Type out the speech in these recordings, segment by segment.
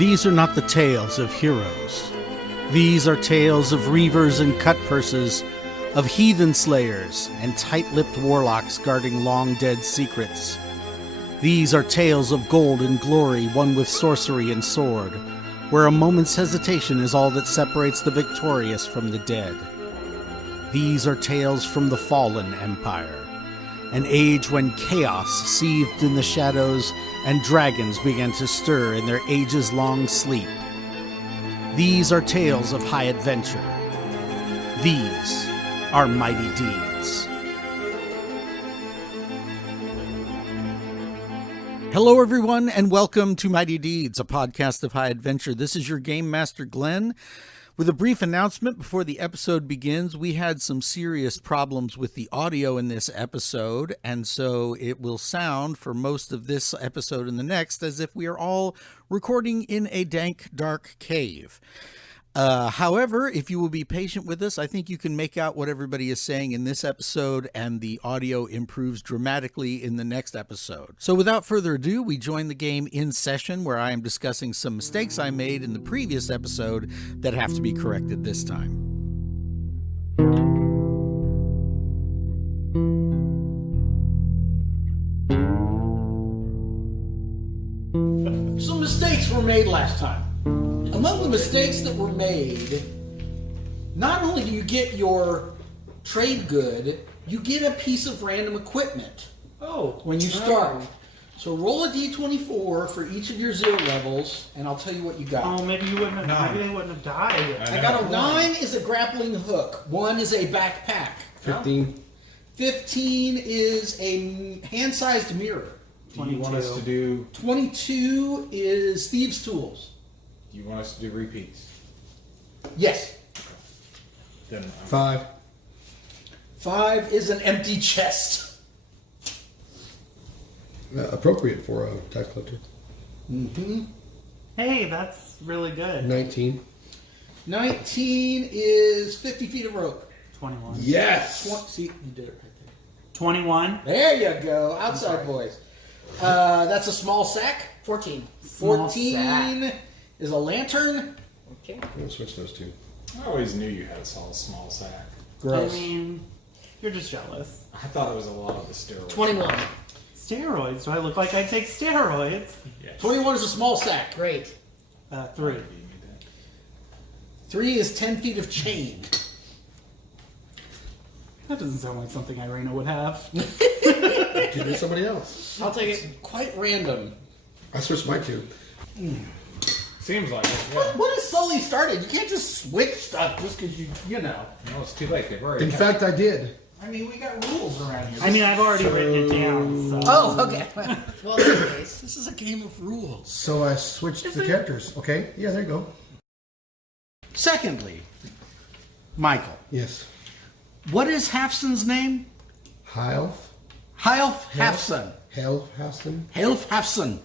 These are not the tales of heroes. These are tales of reavers and cutpurses, of heathen slayers and tight-lipped warlocks guarding long-dead secrets. These are tales of gold and glory won with sorcery and sword, where a moment's hesitation is all that separates the victorious from the dead. These are tales from the fallen empire, an age when chaos seethed in the shadows and dragons began to stir in their ages-long sleep. These are tales of high adventure. These are mighty deeds. Hello, everyone, and welcome to Mighty Deeds, a podcast of high adventure. This is your Game Master, Glenn. With a brief announcement before the episode begins, we had some serious problems with the audio in this episode, and so it will sound for most of this episode and the next as if we are all recording in a dank, dark cave. However, if you will be patient with us, I think you can make out what everybody is saying in this episode, and the audio improves dramatically in the next episode. So without further ado, we join the game in session, where I am discussing some mistakes I made in the previous episode that have to be corrected this time. Some mistakes were made last time. Among the mistakes that were made, not only do you get your trade good, you get a piece of random equipment. When you start. So roll a d24 for each of your 0 levels, and I'll tell you what you got. Oh, maybe you wouldn't have. Maybe they wouldn't have died. I got a 9 is a grappling hook. 1 is a backpack. 15. 15 is a hand-sized mirror. Do you want us to do... 22 is thieves' tools. Do you want us to do repeats? Yes. Then 5. 5 is an empty chest. Appropriate for a tax collector. Mm-hmm. Hey, that's really good. 19. 19 is 50 feet of rope. 21. Yes! See, you did it right there. 21. There you go. Outside boys. That's a small sack. 14. 14 is a lantern. Okay. I'm going to switch those two. I always knew you had a small sack. Gross. I mean, you're just jealous. I thought it was a lot of the steroids. 21. Steroids? Do I look like I take steroids? Yes. 21 is a small sack. Great. 3. 3 is 10 feet of chain. That doesn't sound like something Irina would have. Give it to somebody else. I'll take it. It's quite random. I switched my two. Seems like it, yeah. What has Sully started? You can't just switch stuff just because you know. No, it's too late. They've already... In fact, I did. I mean, we got rules around here. I mean, I've already written it down, so... Oh, okay. Well, in that case. This is a game of rules. So I switched the characters. Okay, yeah, there you go. Secondly, Michael, Yes. what is Halfson's name? Hylf. Hylf Halfson. Halfson. Hylf Halfson.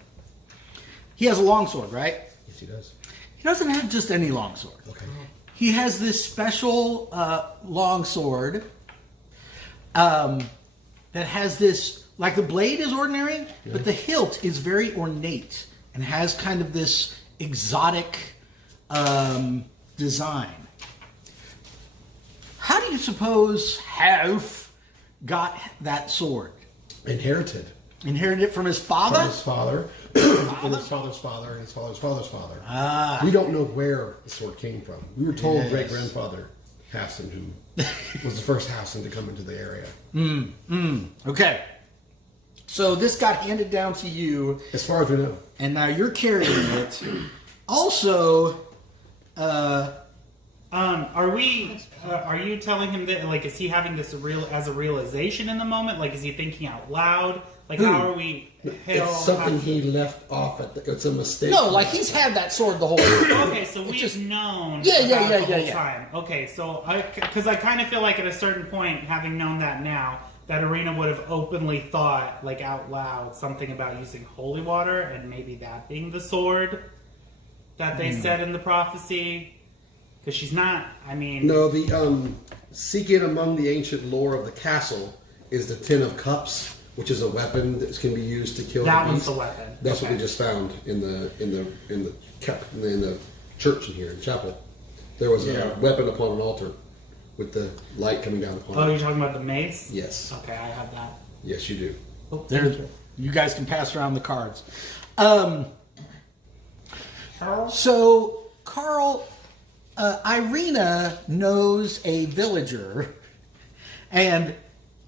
He has a longsword, right? Yes, he does. He doesn't have just any longsword. Okay. He has this special longsword that has this, like the blade is ordinary, but the hilt is very ornate and has kind of this exotic design. How do you suppose Half got that sword? Inherited. Inherited it from his father? From his father, and his father's father, and his father's father's father. Ah. We don't know where the sword came from. We were told Yes. great-grandfather Halfson, who was the first Halfson to come into the area. Okay. So this got handed down to you, As far as we know. and now you're carrying it. Also, are you telling him that, like, is he having this as a realization in the moment? Like, is he thinking out loud? Like, how are we... It's something he left off at it's a mistake. no, like he's had that sword the whole time. Okay, so we've just- known Yeah, about yeah, the whole yeah. time. Okay, so because I kind of feel like at a certain point, having known that now, that Irina would have openly thought, like out loud, something about using holy water, and maybe that being the sword that they said in the prophecy. Because she's not, I mean... No, the seek it among the ancient lore of the castle is the Tin of Cups, which is a weapon that can be used to kill That the one's beast. the weapon. That's what Okay. we just found in the in the church in here, in chapel. There was a weapon upon an altar with the light coming down upon Oh, it. you're talking about the mace? Yes. Okay, I have that. Yes, you do. Oh, There, thank you. you guys can pass around the cards. So, Carl, Irina knows a villager, and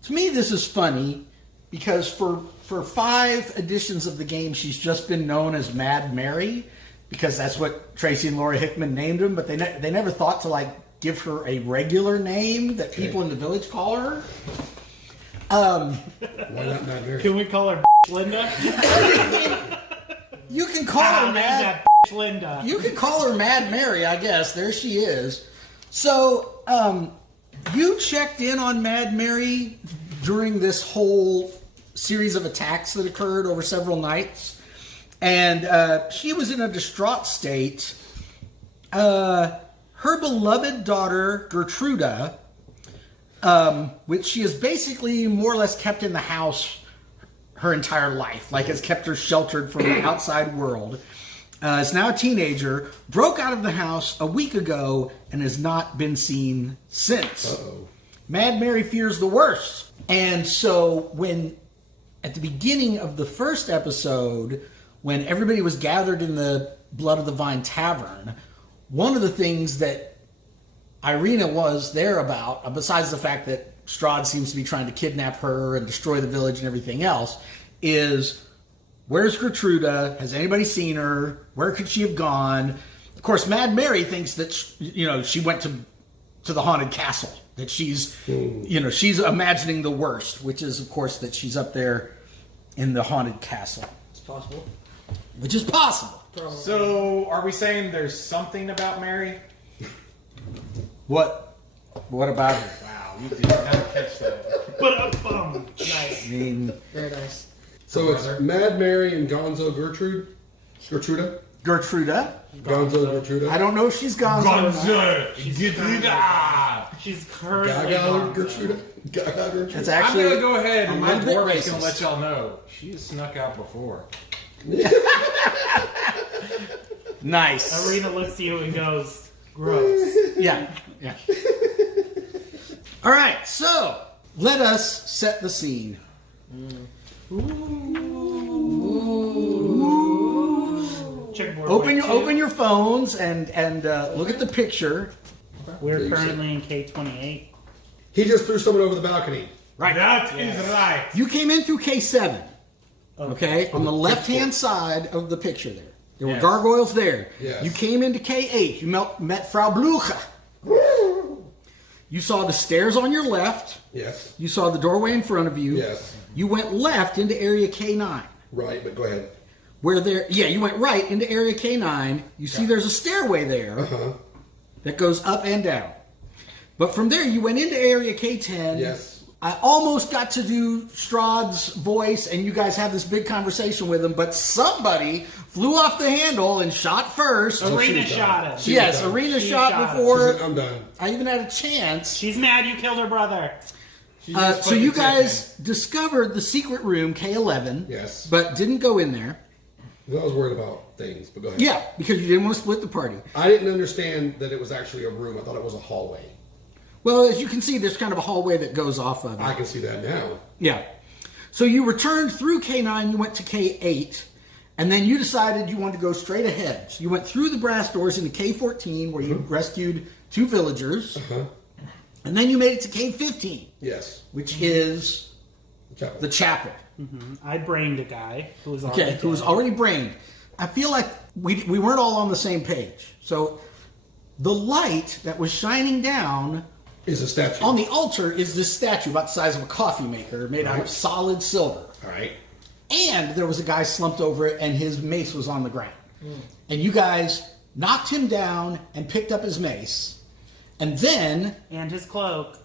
to me this is funny because for 5 editions of the game she's just been known as Mad Mary because that's what Tracy and Laura Hickman named him, but they never thought to like give her a regular name that people in the village call her. Why not Mad Mary? Can we call her Linda? You can call I'll her name Mad. that Linda. You can call her Mad Mary, I guess. There she is. So, you checked in on Mad Mary during this whole series of attacks that occurred over several nights, and she was in a distraught state. Her beloved daughter, Gertruda, which she has basically more or less kept in the house her entire life, like has kept her sheltered from the outside world, is now a teenager, broke out of the house a week ago, and has not been seen since. Uh-oh. Mad Mary fears the worst. And so when, at the beginning of the first episode, when everybody was gathered in the Blood of the Vine Tavern, one of the things that Irina was there about, besides the fact that Strahd seems to be trying to kidnap her and destroy the village and everything else, is where's Gertruda? Has anybody seen her? Where could she have gone? Of course, Mad Mary thinks that she went to the haunted castle. That she's she's imagining the worst, which is of course that she's up there in the haunted castle, It's possible. which is possible. So, are we saying there's something about Mary? What about her? Wow, you did not catch that. But Nice. I mean, Very nice. So it's Mad Mary and Gonzo Gertruda? Gertruda. Gonzo Gertruda? I don't know if she's gone. she's currently Gaga gone. Gertruda? Gaga Gertruda? It's I'm actually gonna go ahead and a my little bit dwarf is gonna racist. let y'all know she's snuck out before. Nice. Irina looks at you and goes, gross. Yeah. All right, so let us set the scene. Checkerboard Open way your phones and look at the picture. 2. We're currently in K28. He just threw someone over the balcony. Right. That is right. You came in through K7. Okay, on the left-hand side of the picture there. There were Yes. gargoyles there. Yes. You came into K8. You met Frau Blucher. You saw the stairs on your left. Yes. You saw the doorway in front of you. Yes. You went left into area K9. Right, but go ahead. You went right into area K9. You see there's a stairway there Uh-huh. that goes up and down. But from there, you went into area K10. Yes. I almost got to do Strahd's voice, and you guys have this big conversation with him, but somebody flew off the handle and shot first. Irina was shot done. him. She Yes, was done. Arena She shot shot him. She before said, I'm done. I even had a chance. She's mad you killed her brother. So you guys discovered the secret room, K11. Yes. But didn't go in there. I was worried about things, but go ahead. Yeah, because you didn't want to split the party. I didn't understand that it was actually a room. I thought it was a hallway. Well, as you can see, there's kind of a hallway that goes off of it. I can see that now. Yeah. So you returned through K9, you went to K8, and then you decided you wanted to go straight ahead. So you went through the brass doors into K14, where you rescued 2 villagers, Uh-huh. and then you made it to K15, Yes. which is Chapel. the chapel. I brained a guy who was Who was already brained. I feel like we weren't all on the same page. So the light that was shining down Is a statue. on the altar is this statue about the size of a coffee maker made out of Right. solid silver. All right. And there was a guy slumped over it and his mace was on the ground. And you guys knocked him down and picked up his mace. And then and his cloak.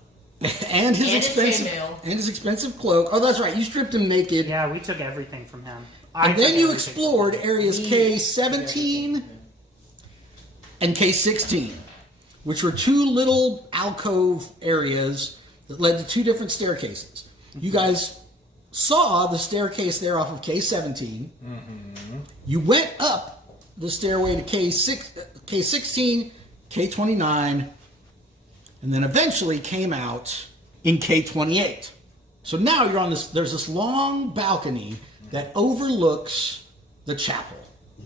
and his his expensive chainmail. and his expensive cloak. Oh, that's right. You stripped him naked. Yeah, we took everything from him. And then you explored areas K17 and K16, which were 2 little alcove areas that led to 2 different staircases. You guys saw the staircase there off of K17. You went up the stairway to K16, K29, and then eventually came out in K28. So now you're on this, there's this long balcony that overlooks the chapel.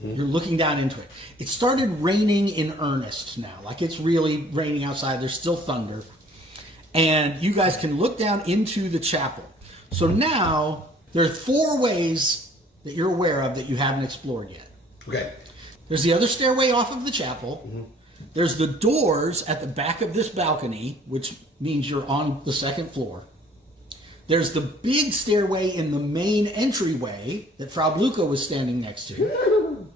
You're looking down into it. It started raining in earnest now. Like it's really raining outside. There's still thunder. And you guys can look down into the chapel. So now there are 4 ways that you're aware of that you haven't explored yet. Okay. There's the other stairway off of the chapel. There's the doors at the back of this balcony, which means you're on the 2nd floor. There's the big stairway in the main entryway that Frau Bluka was standing next to.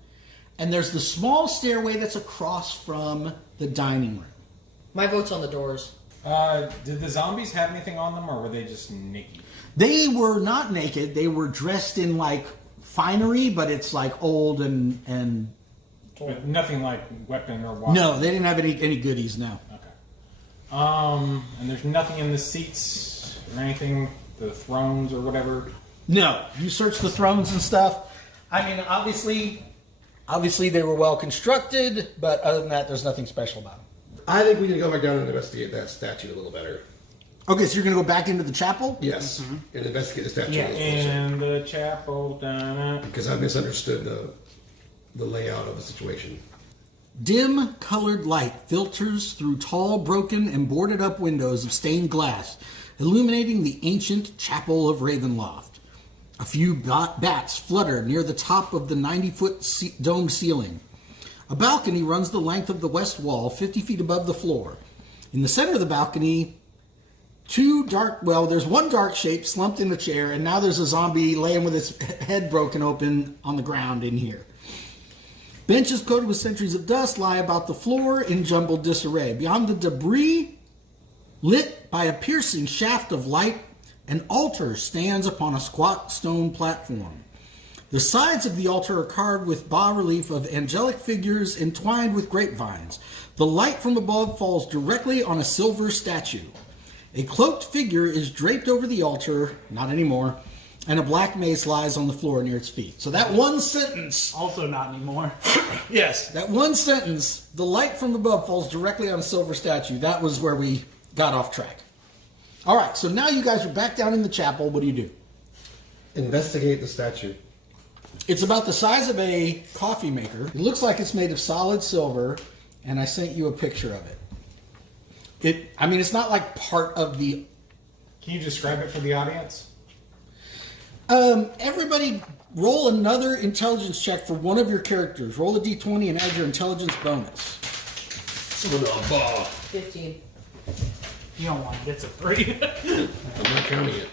And there's the small stairway that's across from the dining room. My vote's on the doors. Did the zombies have anything on them, or were they just naked? They were not naked. They were dressed in like finery, but it's like old and But nothing like weapon or weapon. no, they didn't have any goodies. No. Okay. And there's nothing in the seats or anything, the thrones or whatever. No, you search the thrones and stuff. I mean, obviously they were well constructed, but other than that, there's nothing special about them. I think we need to go back down and investigate that statue a little better. Okay, so you're going to go back into the chapel? Yes, and investigate the statue. Yeah. a little closer. In the chapel, down Because I misunderstood the layout of the situation. Dim colored light filters through tall, broken, and boarded up windows of stained glass, illuminating the ancient chapel of Ravenloft. A few bats flutter near the top of the 90-foot domed ceiling. A balcony runs the length of the west wall, 50 feet above the floor. In the center of the balcony, there's one dark shape slumped in a chair, and now there's a zombie laying with its head broken open on the ground in here. Benches coated with centuries of dust lie about the floor in jumbled disarray. Beyond the debris, lit by a piercing shaft of light, an altar stands upon a squat stone platform. The sides of the altar are carved with bas-relief of angelic figures entwined with grapevines. The light from above falls directly on a silver statue. A cloaked figure is draped over the altar, not anymore, and a black mace lies on the floor near its feet. So that one sentence, Also not anymore. yes, that one sentence, the light from above falls directly on a silver statue, that was where we got off track. All right, so now you guys are back down in the chapel. What do? Investigate the statue. It's about the size of a coffee maker. It looks like it's made of solid silver, and I sent you a picture of it. It's not like part of the... Can you describe it for the audience? Everybody roll another intelligence check for one of your characters. Roll a d20 and add your intelligence bonus. 15. You don't want it. It's a 3. I'm not counting it.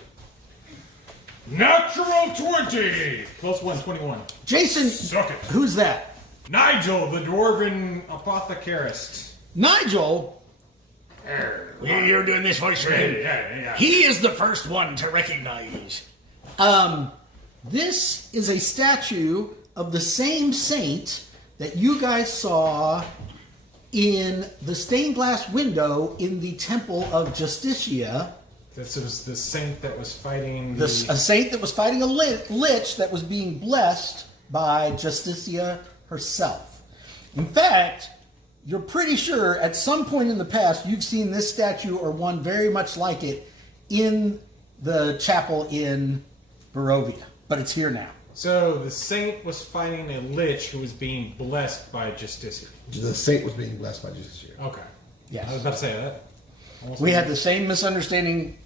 Natural 20! Plus 1, 21. Jason, Suck it. who's that? Nigel, the dwarven apothecarist. Nigel? You're doing this voice for him. Yeah. He is the first one to recognize. This is a statue of the same saint that you guys saw in the stained glass window in the Temple of Justitia. This was the saint that was fighting A saint that was fighting a lich that was being blessed by Justitia herself. In fact, you're pretty sure at some point in the past you've seen this statue or one very much like it in the chapel in Barovia, but it's here now. So the saint was fighting a lich who was being blessed by Justicia. The saint was being blessed by Jesus here. Okay. Yes. I was about to say that. Almost We like- had the same misunderstanding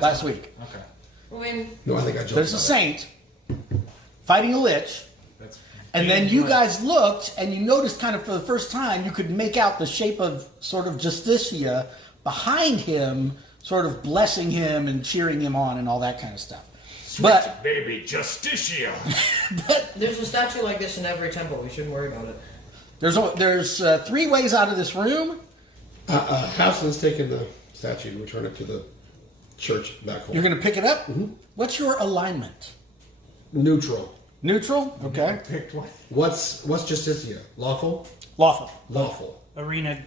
last week. Okay. When No, I think I jumped. There's a on it. saint fighting a lich, That's and then you guys looked and you noticed kind of for the first time you could make out the shape of sort of Justitia behind him, sort of blessing him and cheering him on and all that kind of stuff. But Baby Justicia. there's a statue like this in every temple, we shouldn't worry about it. there's 3 ways out of this room. Houseland's taken the statue and return it to the church back home. You're going to pick it up. What's your alignment? Neutral. Neutral. Okay. picked one. What's Justicia? Lawful? Lawful. Lawful. Arena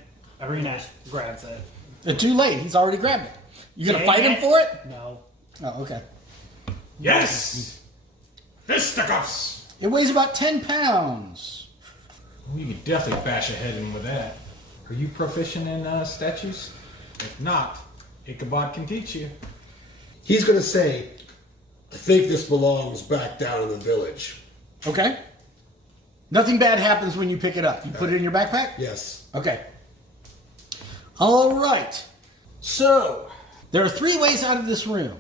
grabs it. It's too late. He's already grabbed it. You going to fight him for it? No. Oh, okay. Yes. Fisticuffs. It weighs about 10 pounds. We could definitely bash a head in with that. Are you proficient in statues? If not, Ichabod can teach you. He's going to say, I think this belongs back down in the village. Okay. Nothing bad happens when you pick it up. You put it in your backpack? Yes. Okay. All right. So, there are 3 ways out of this room.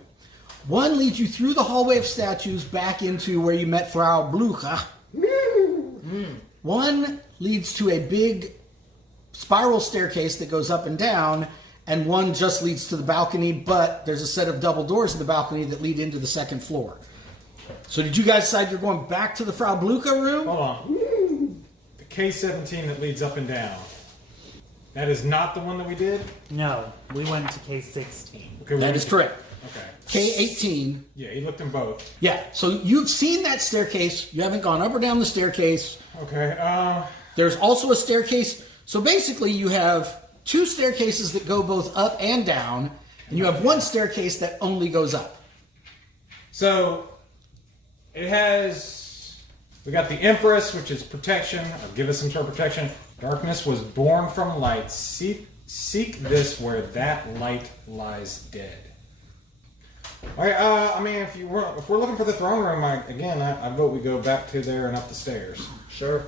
One leads you through the hallway of statues back into where you met Frau Blucher. One leads to a big spiral staircase that goes up and down, and one just leads to the balcony, but there's a set of double doors in the balcony that lead into the 2nd floor. So did you guys decide you're going back to the Frau Blucher room? Hold on. The K-17 that leads up and down. That is not the one that we did? No, we went to K16. Okay, That is correct. Okay. K18. Yeah, he looked in both. Yeah, so you've seen that staircase. You haven't gone up or down the staircase. Okay, There's also a staircase. So basically you have 2 staircases that go both up and down, and you have 1 staircase that only goes up. so it has, we got the Empress, which is protection. I'll give us some sort of protection. Darkness was born from light. Seek this where that light lies dead. Alright, I mean, if we're looking for the throne room, I vote we go back to there and up the stairs. Sure.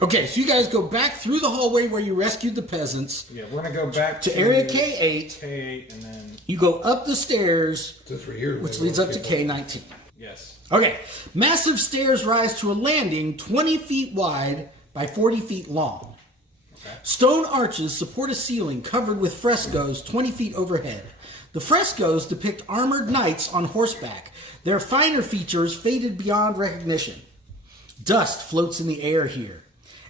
Okay, so you guys go back through the hallway where you rescued the peasants Yeah, we're gonna go back to area K8. K8, and then You go up the stairs, Since we're here, which leads up to K19. yes. Okay, massive stairs rise to a landing 20 feet wide by 40 feet long. Stone arches support a ceiling covered with frescoes 20 feet overhead. The frescoes depict armored knights on horseback, their finer features faded beyond recognition. Dust floats in the air here.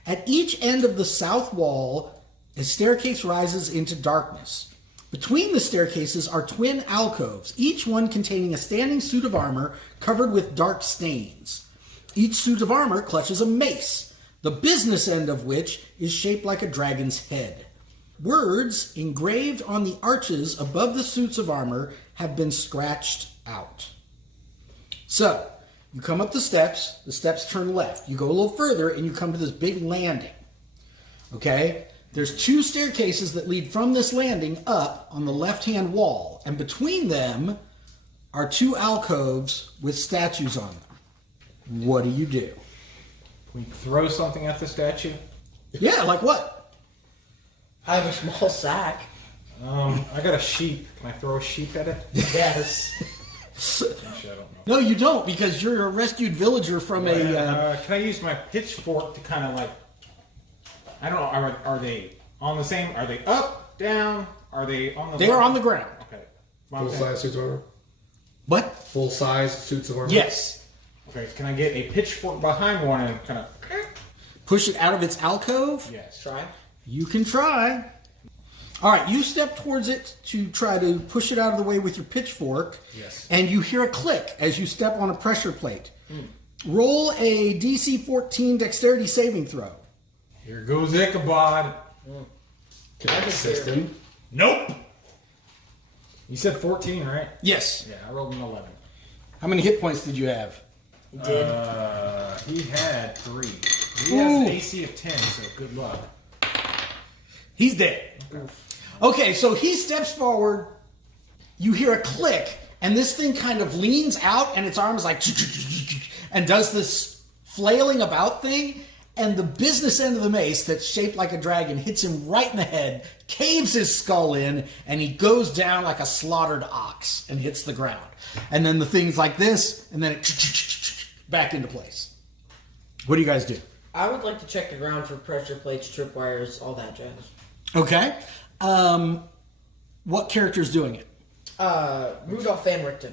At each end of the south wall, a staircase rises into darkness. Between the staircases are twin alcoves, each one containing a standing suit of armor covered with dark stains. Each suit of armor clutches a mace, the business end of which is shaped like a dragon's head. Words engraved on the arches above the suits of armor have been scratched out. So, you come up the steps turn left. You go a little further and you come to this big landing. Okay? There's 2 staircases that lead from this landing up on the left-hand wall, and between them are 2 alcoves with statues on them. What do you do? Can we throw something at the statue? Yeah, like what? I have a small sack. I got a sheep. Can I throw a sheep at it? Yes. Actually, I don't know. No, you don't, because you're a rescued villager from a... Can I use my pitchfork to kind of like, I don't know, are they on the same, are they up, down, are they on the... They are on the ground. Okay. Full-size suits of armor? What? Full-size suits of armor? Yes. Okay, can I get a pitchfork behind one and kind of... Push it out of its alcove? Yes. Try. You can try. All right, you step towards it to try to push it out of the way with your pitchfork. Yes. And you hear a click as you step on a pressure plate. Roll a DC 14 dexterity saving throw. Here goes Ichabod. Can I assist him? Nope. You said 14, right? Yes. Yeah, I rolled an 11. How many hit points did you have? You did. He had 3. He Ooh. has an AC of 10, so good luck. He's dead. Okay, so he steps forward. You hear a click, and this thing kind of leans out, and its arm is like, and does this flailing about thing. And the business end of the mace that's shaped like a dragon hits him right in the head, caves his skull in, and he goes down like a slaughtered ox and hits the ground. And then the thing's like this, and then it back into place. What do you guys do? I would like to check the ground for pressure plates, tripwires, all that jazz. Okay. What character's doing it? Rudolph Van Richten.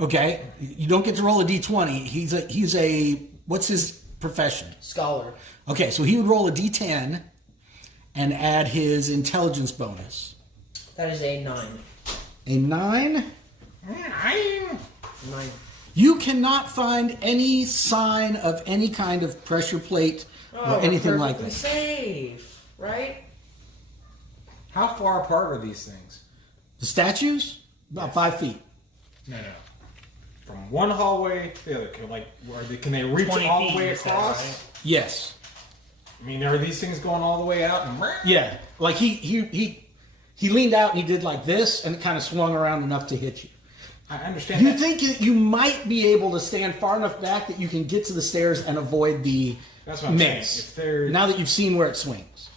Okay. You don't get to roll a d20. He's a what's his profession? Scholar. Okay, so he would roll a d10 and add his intelligence bonus. That is a 9. A 9? 9. You cannot find any sign of any kind of pressure plate or anything like that. Safe, right? How far apart are these things? The statues? About 5 feet. No. From one hallway to the other. Can they reach 20 all the feet, way you said, across? right? Yes. I mean, are these things going all the way out? And Yeah, like he leaned out and he did like this, and it kind of swung around enough to hit you. I understand You that. think that you might be able to stand far enough back that you can get to the stairs and avoid the That's what I'm saying. mace. If they're, Now that you've seen where it swings.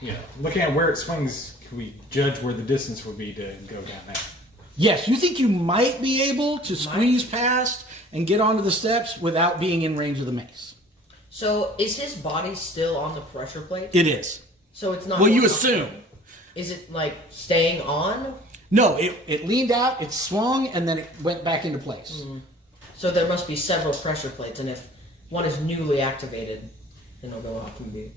you know, looking at where it swings, can we judge where the distance would be to go down there? Yes, you think you might be able to squeeze past and get onto the steps without being in range of the mace. So is his body still on the pressure plate? It is. So it's not. Well, you going up. assume. Is it like staying on? No, it leaned out, it swung, and then it went back into place. So there must be several pressure plates, and if one is newly activated, then it'll go off and be.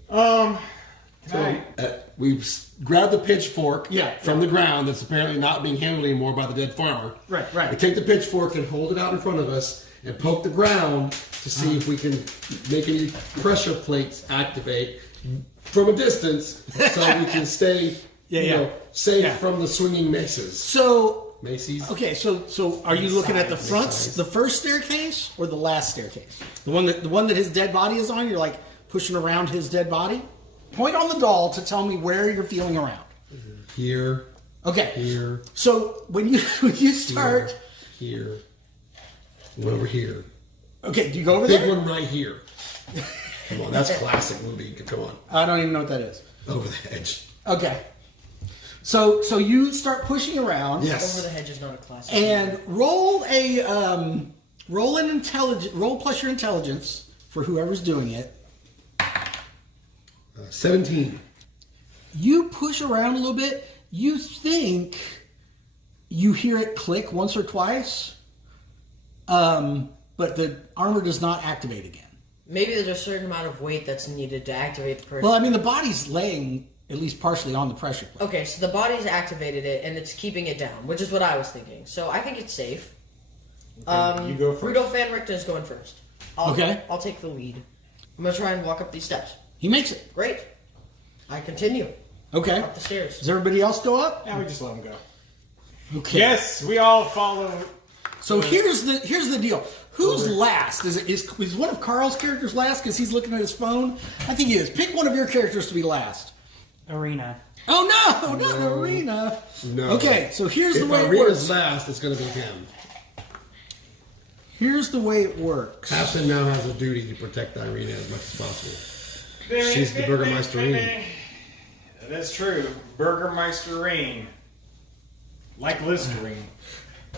We grab the pitchfork Yeah. from the ground that's apparently not being handled anymore by the dead farmer. Right. We take the pitchfork and hold it out in front of us and poke the ground to see if we can make any pressure plates activate from a distance so we can stay safe from the swinging maces. So, Macy's. okay, so are you looking at the front, the first staircase, or the last staircase? The one that his dead body is on. You're like pushing around his dead body. Point on the doll to tell me where you're feeling around. Here. Okay. Here. So when you start, Here. One over here. okay, do you go over Big there? one right here. Come on, that's classic movie. Come on. I don't even know what that is. Over the edge. Okay. So you start pushing around. Yes. Over the hedge is not a classic. And roll roll plus your intelligence for whoever's doing it. 17. You push around a little bit. You think you hear it click once or twice, but the armor does not activate again. Maybe there's a certain amount of weight that's needed to activate the person. Well, I mean, the body's laying at least partially on the pressure plate. Okay, so the body's activated it and it's keeping it down, which is what I was thinking. So I think it's safe. You go first. Rudolph Van Richten is going first. Okay. I'll take the lead. I'm gonna try and walk up these steps. He makes it. Great. I continue Okay. up the stairs. Does everybody else go up? Yeah, we just let them go. Okay. Yes, we all follow. So here's the deal. Who's last? Is one of Carl's characters last because he's looking at his phone? I think he is. Pick one of your characters to be last. Arena. Oh no, not Arena. No. Okay, so here's the If way it Arena's works. last, it's going to be him. Here's the way it works. Captain now has a duty to protect Irina as much as possible. She's the Burgermeisterin. That is true. Burgermeisterin. Like Listerine.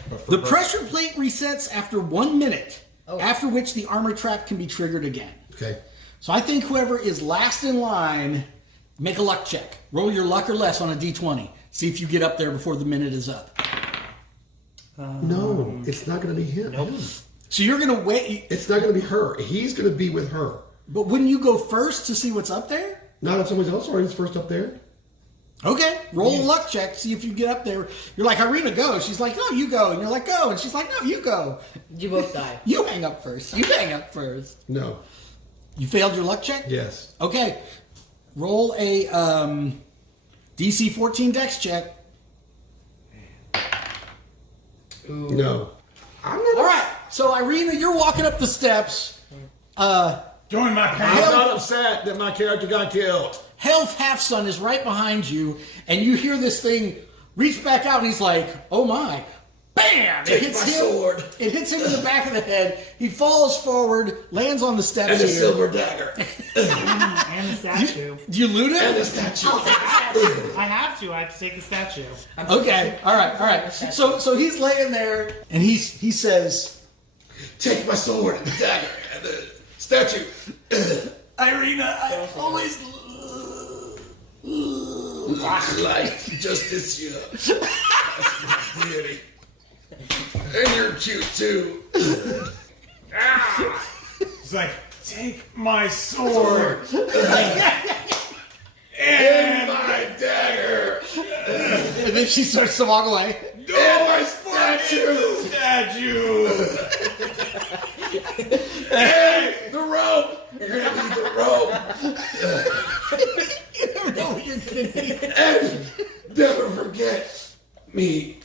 But for The pressure plate resets after 1 minute, after which the armor trap can be triggered again. Okay. So I think whoever is last in line, make a luck check. Roll your luck or less on a d20. See if you get up there before the minute is up. No, it's not going to be him. So you're going to wait. It's not going to be her. He's going to be with her. But wouldn't you go first to see what's up there? Not if someone else already is first up there. Okay, roll a luck check, see if you get up there. You're like, Irina, go. She's like, no, you go. And you're like, go. And she's like, no, you go. You both die. You hang up first. You hang up first. No. You failed your luck check? Yes. Okay. Roll a DC 14 dex check. No. I'm not. All right. So, Irina, you're walking up the steps. Join my I'm pack. not upset that my character got killed. Health Half-Son is right behind you, and you hear this thing reach back out, and he's like, oh my. Bam! Take my sword. It hits him in the back of the head. He falls forward, lands on the steps And a here. silver dagger. And the statue. Do you loot And a it? statue. I have to. I have to take the statue. Okay. All right. So he's laying there, and he says, Take my sword and the dagger and the statue. Irina, I always Like justice, you. That's my beauty. And you're cute too. It's like, take my sword. And my dagger. And then she starts to walk away. And my statue. Hey, the rope. You're gonna need the rope. You never know what you're gonna need. And never forget me.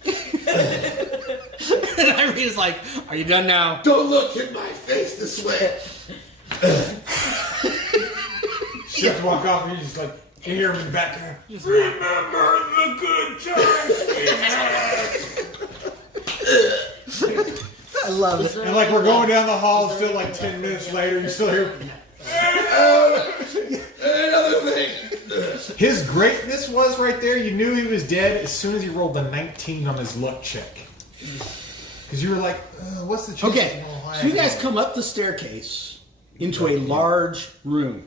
And Irina's like, are you done now? Don't look in my face this way. Ships walk off, and you're just like, you hear him in the background. Just remember the good times we had. I love it. And like we're going down the hall, still like 10 minutes later, you still hear. Another thing. His greatness was right there. You knew he was dead as soon as he rolled the 19 on his luck check. Because you were like, what's the chance? Okay, so you guys come up the staircase into a large room.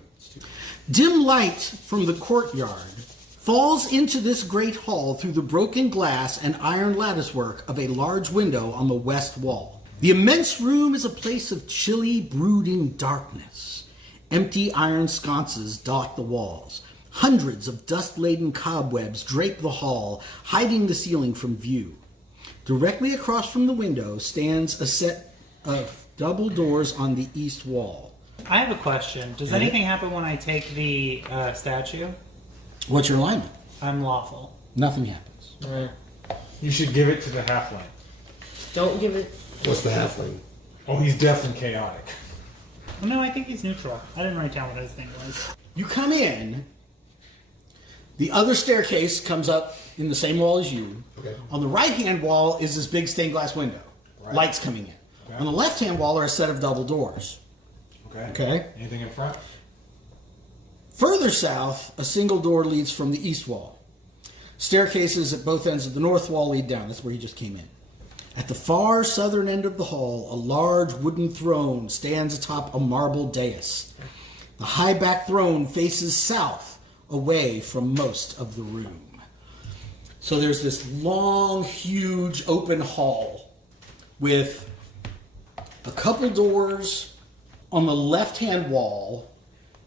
Dim light from the courtyard falls into this great hall through the broken glass and iron latticework of a large window on the west wall. The immense room is a place of chilly, brooding darkness. Empty iron sconces dot the walls. Hundreds of dust-laden cobwebs drape the hall, hiding the ceiling from view. Directly across from the window stands a set of double doors on the east wall. I have a question. Does anything happen when I take the statue? What's your alignment? I'm lawful. Nothing happens. Right. You should give it to the halfling. Don't give it. What's the halfling? Oh, he's definitely chaotic. Well, no, I think he's neutral. I didn't write down what his thing was. You come in. The other staircase comes up in the same wall as you. Okay. On the right-hand wall is this big stained glass window. Right. Lights coming in. Okay. On the left-hand wall are a set of double doors. Okay. Okay. Anything in front? Further south, a single door leads from the east wall. Staircases at both ends of the north wall lead down. That's where you just came in. At the far southern end of the hall, a large wooden throne stands atop a marble dais. The high-backed throne faces south, away from most of the room. So there's this long, huge open hall with a couple doors on the left-hand wall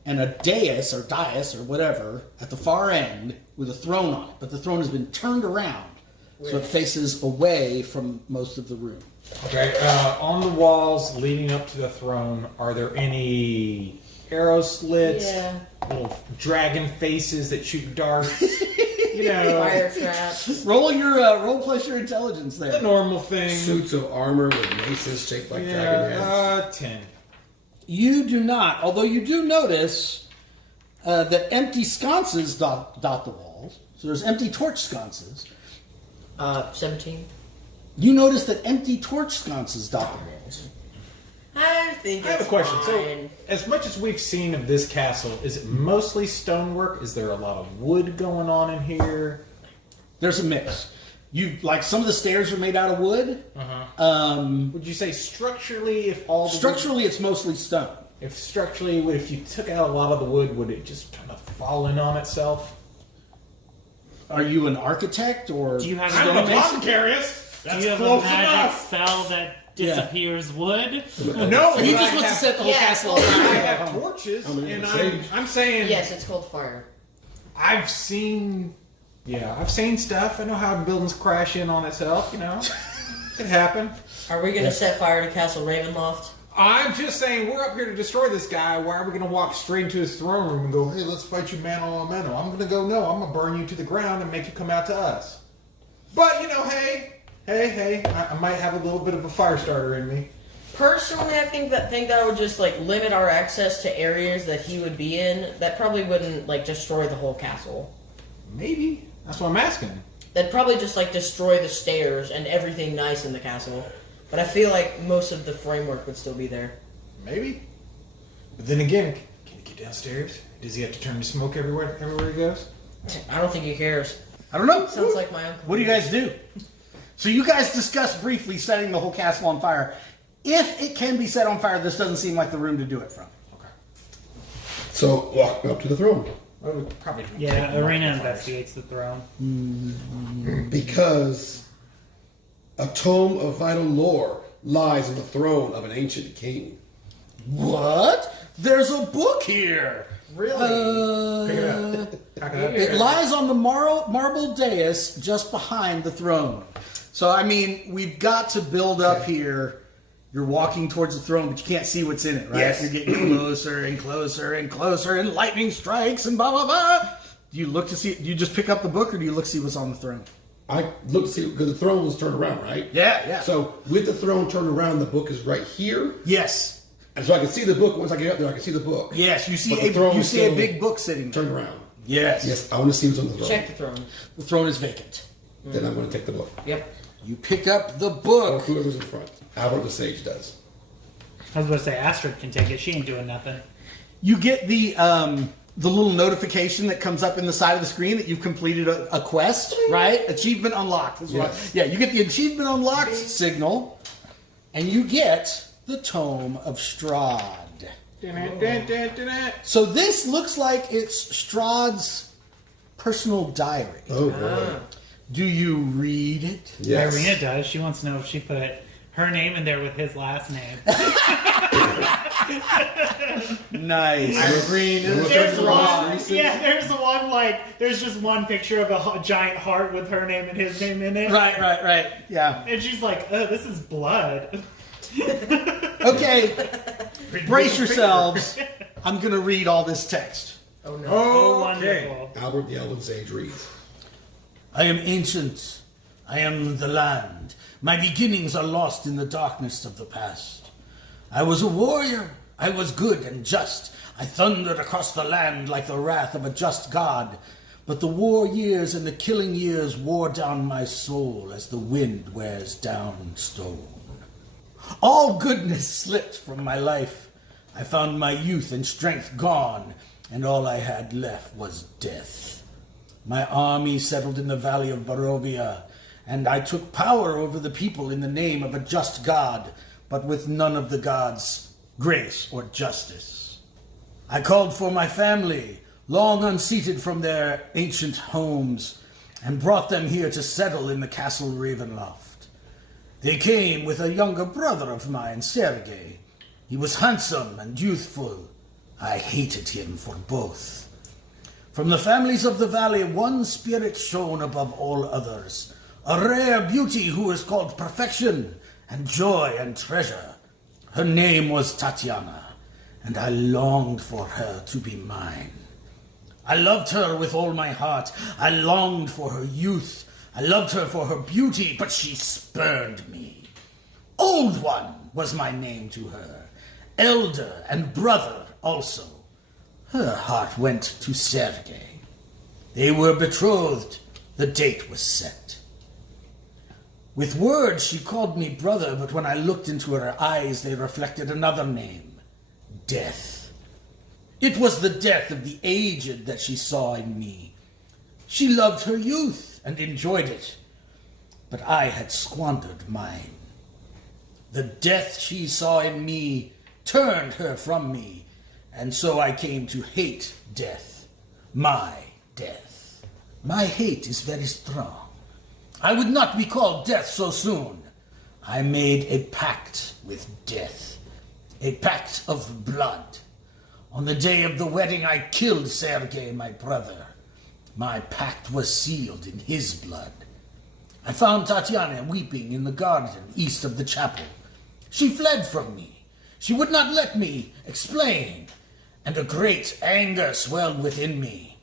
and a dais or whatever at the far end with a throne on it. But the throne has been turned around so it faces away from most of the room. Okay. On the walls leading up to the throne, are there any arrow slits? Yeah. Little dragon faces that shoot darts? You know, Fire traps. Roll plus your intelligence the there. normal thing. Suits of armor with maces shaped like dragon heads. 10. You do not, although you do notice that empty sconces dot the walls. So there's empty torch sconces. 17. You notice that empty torch sconces dot the walls. I think I have a it's question. So, fine. as much as we've seen of this castle, is it mostly stonework? Is there a lot of wood going on in here? There's a mix. Some of the stairs are made out of wood. Would you say structurally, if all the Structurally, it's mostly stone. wood, if you took out a lot of the wood, would it just kind of fall in on itself? Are you an architect or? Do you have I'm a a apothecarius. Do That's you have close a magic enough. spell that disappears wood? No, You but just I want to have- set the whole Yeah. castle on I fire. have torches, I'm and gonna I'm saying Yes, it's called fire. I've seen stuff. I know how buildings crash in on itself. You know, it could happen. Are we gonna set fire to Castle Ravenloft? I'm just saying we're up here to destroy this guy. Why are we going to walk straight into his throne room and go, hey, let's fight you mano a mano? I'm going to go, no, I'm going to burn you to the ground and make you come out to us. But, you know, hey, I might have a little bit of a fire starter in me. Personally, I think that would just limit our access to areas that he would be in. That probably wouldn't destroy the whole castle. Maybe. That's what I'm asking. That'd probably just destroy the stairs and everything nice in the castle. But I feel like most of the framework would still be there. Maybe. But then again, can he get downstairs? Does he have to turn to smoke everywhere he goes? I don't think he cares. I don't know. Sounds like my uncle. What do you guys do? So you guys discussed briefly setting the whole castle on fire. If it can be set on fire, this doesn't seem like the room to do it from. Okay. So walk up to the throne. Well, we probably Yeah, Arena investigates the throne. Because a tome of vital lore lies on the throne of an ancient king. What? There's a book here. Really? Pick it up. Pack it up. It lies on the marble dais just behind the throne. So, I mean, we've got to build up here. You're walking towards the throne, but you can't see what's in it, right? Yes. You're getting closer and closer and closer, and lightning strikes and blah, blah, blah. Do you look to see, do you just pick up the book, or do you look to see what's on the throne? I look to see, because the throne was turned around, right? Yeah. So with the throne turned around, the book is right here. Yes. And so I can see the book. Once I get up there, I can see the book. Yes, you see But the throne a still big book sitting there. Turned around. Yes. Yes, I want to see what's on the throne. Check the throne. The throne is vacant. Then I'm going to take the book. Yep. You pick up the Or book. whoever's in front. Albert the Sage does. I was going to say Astrid can take it. She ain't doing nothing. You get the little notification that comes up in the side of the screen that you've completed a quest, right? Achievement unlocked. That's right. Yes. Yeah, you get the achievement unlocked signal, and you get the Tome of Strahd. So this looks like it's Strahd's personal diary. Oh, boy. Do you read it? Yes. Irina does. She wants to know if she put her name in there with his last name. Nice. There's one, there's just one picture of a giant heart with her name and his name in it. Right. Yeah. And she's like, oh, this is blood. Okay. Brace yourselves. I'm going to read all this text. Oh no. Oh, Okay. wonderful. Albert the Elven Sage reads. I am ancient. I am the land. My beginnings are lost in the darkness of the past. I was a warrior. I was good and just. I thundered across the land like the wrath of a just god. But the war years and the killing years wore down my soul as the wind wears down stone. All goodness slipped from my life. I found my youth and strength gone, and all I had left was death. My army settled in the valley of Barovia, and I took power over the people in the name of a just God, but with none of the gods' grace or justice. I called for my family, long unseated from their ancient homes, and brought them here to settle in the castle Ravenloft. They came with a younger brother of mine, Sergei. He was handsome and youthful. I hated him for both. From the families of the valley, one spirit shone above all others, a rare beauty who was called perfection and joy and treasure. Her name was Tatiana, and I longed for her to be mine. I loved her with all my heart. I longed for her youth. I loved her for her beauty, but she spurned me. Old One was my name to her, elder and brother also. Her heart went to Sergei. They were betrothed. The date was set. With words she called me brother, but when I looked into her eyes, they reflected another name, death. It was the death of the aged that she saw in me. She loved her youth and enjoyed it, but I had squandered mine. The death she saw in me turned her from me, and so I came to hate death, my death. My hate is very strong. I would not be called death so soon. I made a pact with death, a pact of blood. On the day of the wedding, I killed Sergei, my brother. My pact was sealed in his blood. I found Tatiana weeping in the garden east of the chapel. She fled from me. She would not let me explain, and a great anger swelled within me.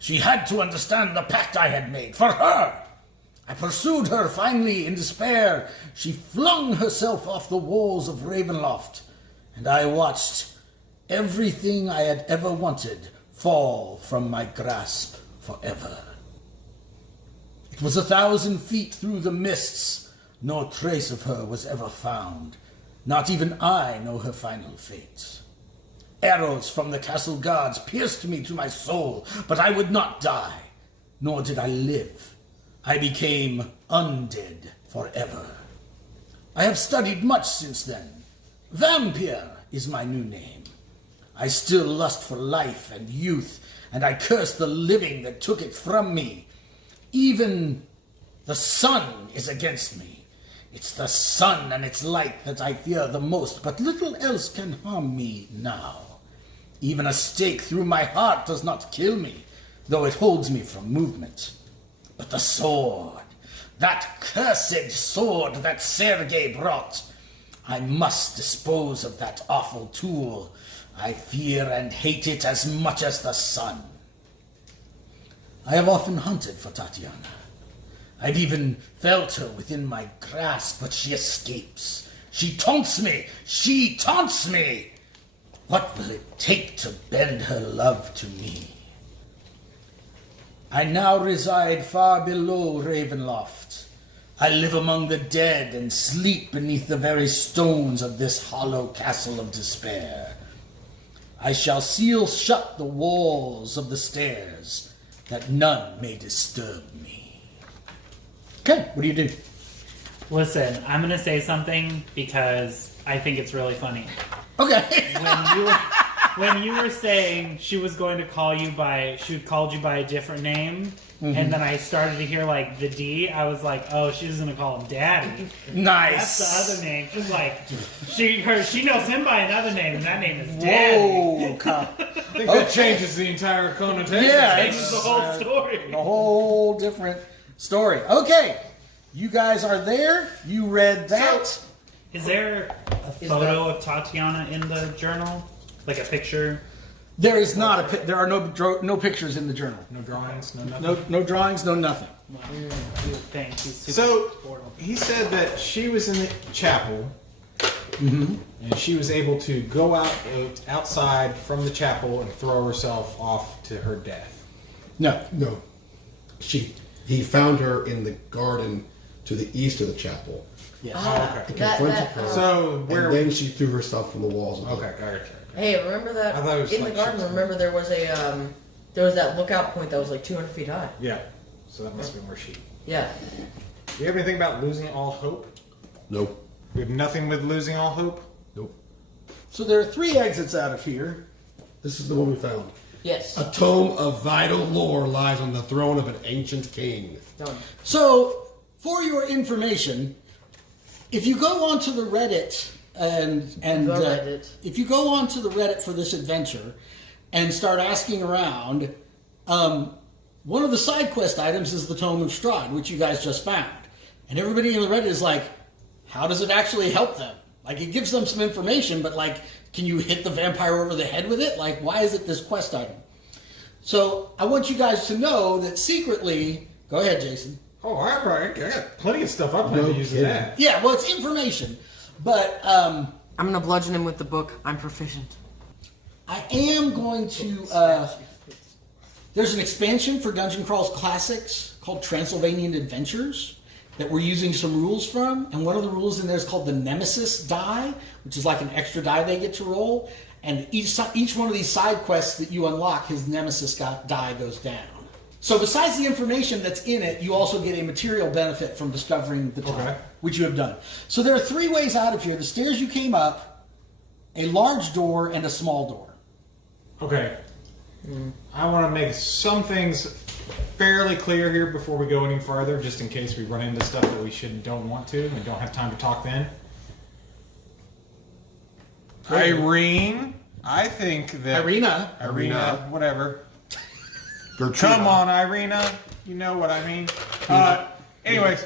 She had to understand the pact I had made for her. I pursued her. Finally, in despair, she flung herself off the walls of Ravenloft, and I watched everything I had ever wanted fall from my grasp forever. It was 1,000 feet through the mists. No trace of her was ever found. Not even I know her final fate. Arrows from the castle guards pierced me to my soul, but I would not die, nor did I live. I became undead forever. I have studied much since then. Vampire is my new name. I still lust for life and youth, and I curse the living that took it from me. Even the sun is against me. It's the sun and its light that I fear the most, but little else can harm me now. Even a stake through my heart does not kill me, though it holds me from movement. But the sword, that cursed sword that Sergei brought, I must dispose of that awful tool. I fear and hate it as much as the sun. I have often hunted for Tatiana. I've even felt her within my grasp, but she escapes, She taunts me. She taunts me. What will it take to bend her love to me? I now reside far below Ravenloft. I live among the dead and sleep beneath the very stones of this hollow castle of despair. I shall seal shut the walls of the stairs, that none may disturb me. Okay, what do you do? Listen, I'm gonna say something because I think it's really funny. Okay. When you were saying she was going to call you by, she called you by a different name, and then I started to hear like the D, I was like, oh, she's gonna call him Daddy. Nice. That's the other name. She's like, she knows him by another name, and that name is Daddy. Whoa. I think that changes the entire connotation. Yeah, This is the whole story. a whole different story. Okay, you guys are there. You read that. Is there a photo of Tatiana in the journal? Like a picture? There is not a. There are no pictures in the journal. No drawings, no nothing. No drawings. No nothing. Wow. You would think he's super So portal. he said that she was in the chapel, and she was able to go outside from the chapel and throw herself off to her death. No. No. He found her in the garden to the east of the chapel. Yes. Okay. Confronted her. So where? And then she threw herself from the walls. Of Okay, got it. Hey, remember that I thought it was in like the garden? shit. Remember there was that lookout point that was like 200 feet high. Yeah. So that must have been where she. Yeah. Do you have anything about losing all hope? Nope. We have nothing with losing all hope. Nope. So there are 3 exits out of here. This is the one we found. Yes. A tome of vital lore lies on the throne of an ancient king. Done. So, for your information, if you go onto the Reddit and The Reddit. if you go onto the Reddit for this adventure and start asking around, one of the side quest items is the Tome of Strahd, which you guys just found, and everybody in the Reddit is like, "How does it actually help them? Like, it gives them some information, but like, can you hit the vampire over the head with it? Like, why is it this quest item?" So, I want you guys to know that secretly. Go ahead, Jason. Oh, I got plenty of stuff I plan to use in that. Yeah, well, it's information, but I'm gonna bludgeon him with the book. I'm proficient. I am going to. There's an expansion for Dungeon Crawls Classics called Transylvanian Adventures that we're using some rules from, and one of the rules in there is called the Nemesis die, which is like an extra die they get to roll, and each one of these side quests that you unlock, his Nemesis die goes down. So besides the information that's in it, you also get a material benefit from discovering the tome, Okay. which you have done. So there are 3 ways out of here. The stairs you came up, a large door, and a small door. Okay. I want to make some things fairly clear here before we go any further, just in case we run into stuff that we don't want to and don't have time to talk then. Irene, I think that... Irina, whatever. Come on, Irina. You know what I mean. Anyways,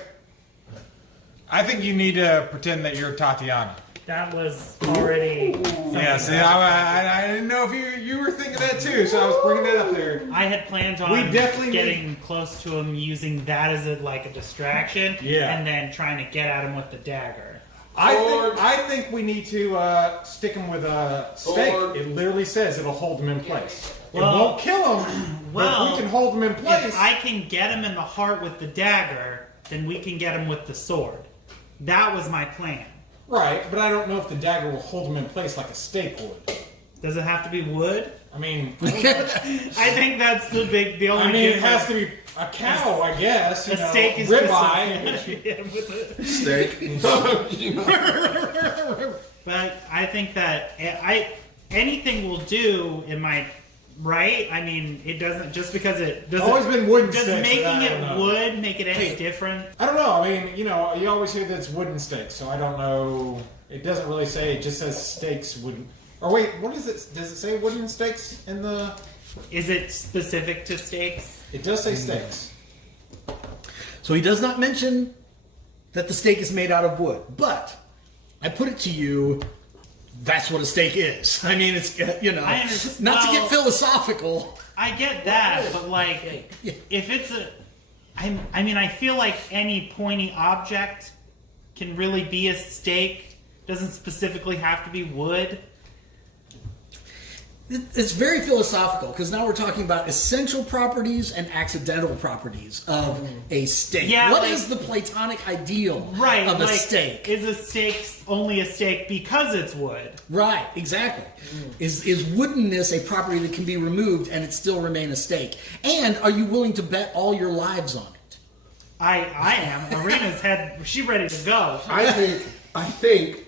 I think you need to pretend that you're Tatiana. That was already. Yeah, see, I didn't know if you were thinking that too, so I was bringing that up there. I had planned on We definitely getting close to him, using that as a distraction, Yeah. and then trying to get at him with the dagger. I think we need to stick him with a stake. Sword. It literally says it'll hold him in place. It Well- won't kill him, but if we can hold him in place. If I can get him in the heart with the dagger, then we can get him with the sword. That was my plan. Right, but I don't know if the dagger will hold him in place like a stake would. Does it have to be wood? I mean, I think that's the only. it has to be a cow, I guess. A steak is ribeye. yeah, with a, Steak. But I think that anything will do in my right. I mean, it doesn't just because it doesn't. Always been wooden Does stakes, making but I it don't know. wood make it any different? I don't know. I mean, you always hear that it's wooden stakes, so I don't know. It doesn't really say. It just says stakes wooden. Or wait, what is it? Does it say wooden stakes in the? Is it specific to stakes? It does say stakes. So he does not mention that the stake is made out of wood, but I put it to you, that's what a stake is. I mean, it's, I understand. not to get Well, philosophical. I get that, but like, if it's I mean, I feel like any pointy object can really be a stake doesn't specifically have to be wood. It's very philosophical because now we're talking about essential properties and accidental properties of a steak. Yeah, What like- is the Platonic ideal Right, of a like, steak? Is a steak only a steak because it's wood? Right, exactly. Is woodenness a property that can be removed and it still remain a steak? And are you willing to bet all your lives on it? I am. Arena's she ready to go. I think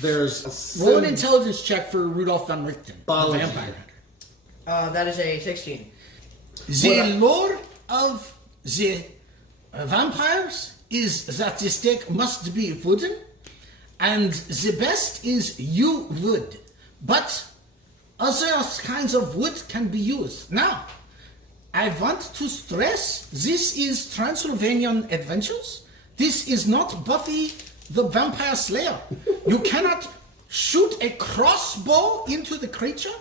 there's a Roll an intelligence check for Rudolph von Richten, the Biology. vampire hunter. That is a 16. The lore of the vampires is that the steak must be wooden, and the best is yew wood. But other kinds of wood can be used. Now, I want to stress this is Transylvanian Adventures. This is not Buffy the Vampire Slayer. You cannot shoot a crossbow into the creature,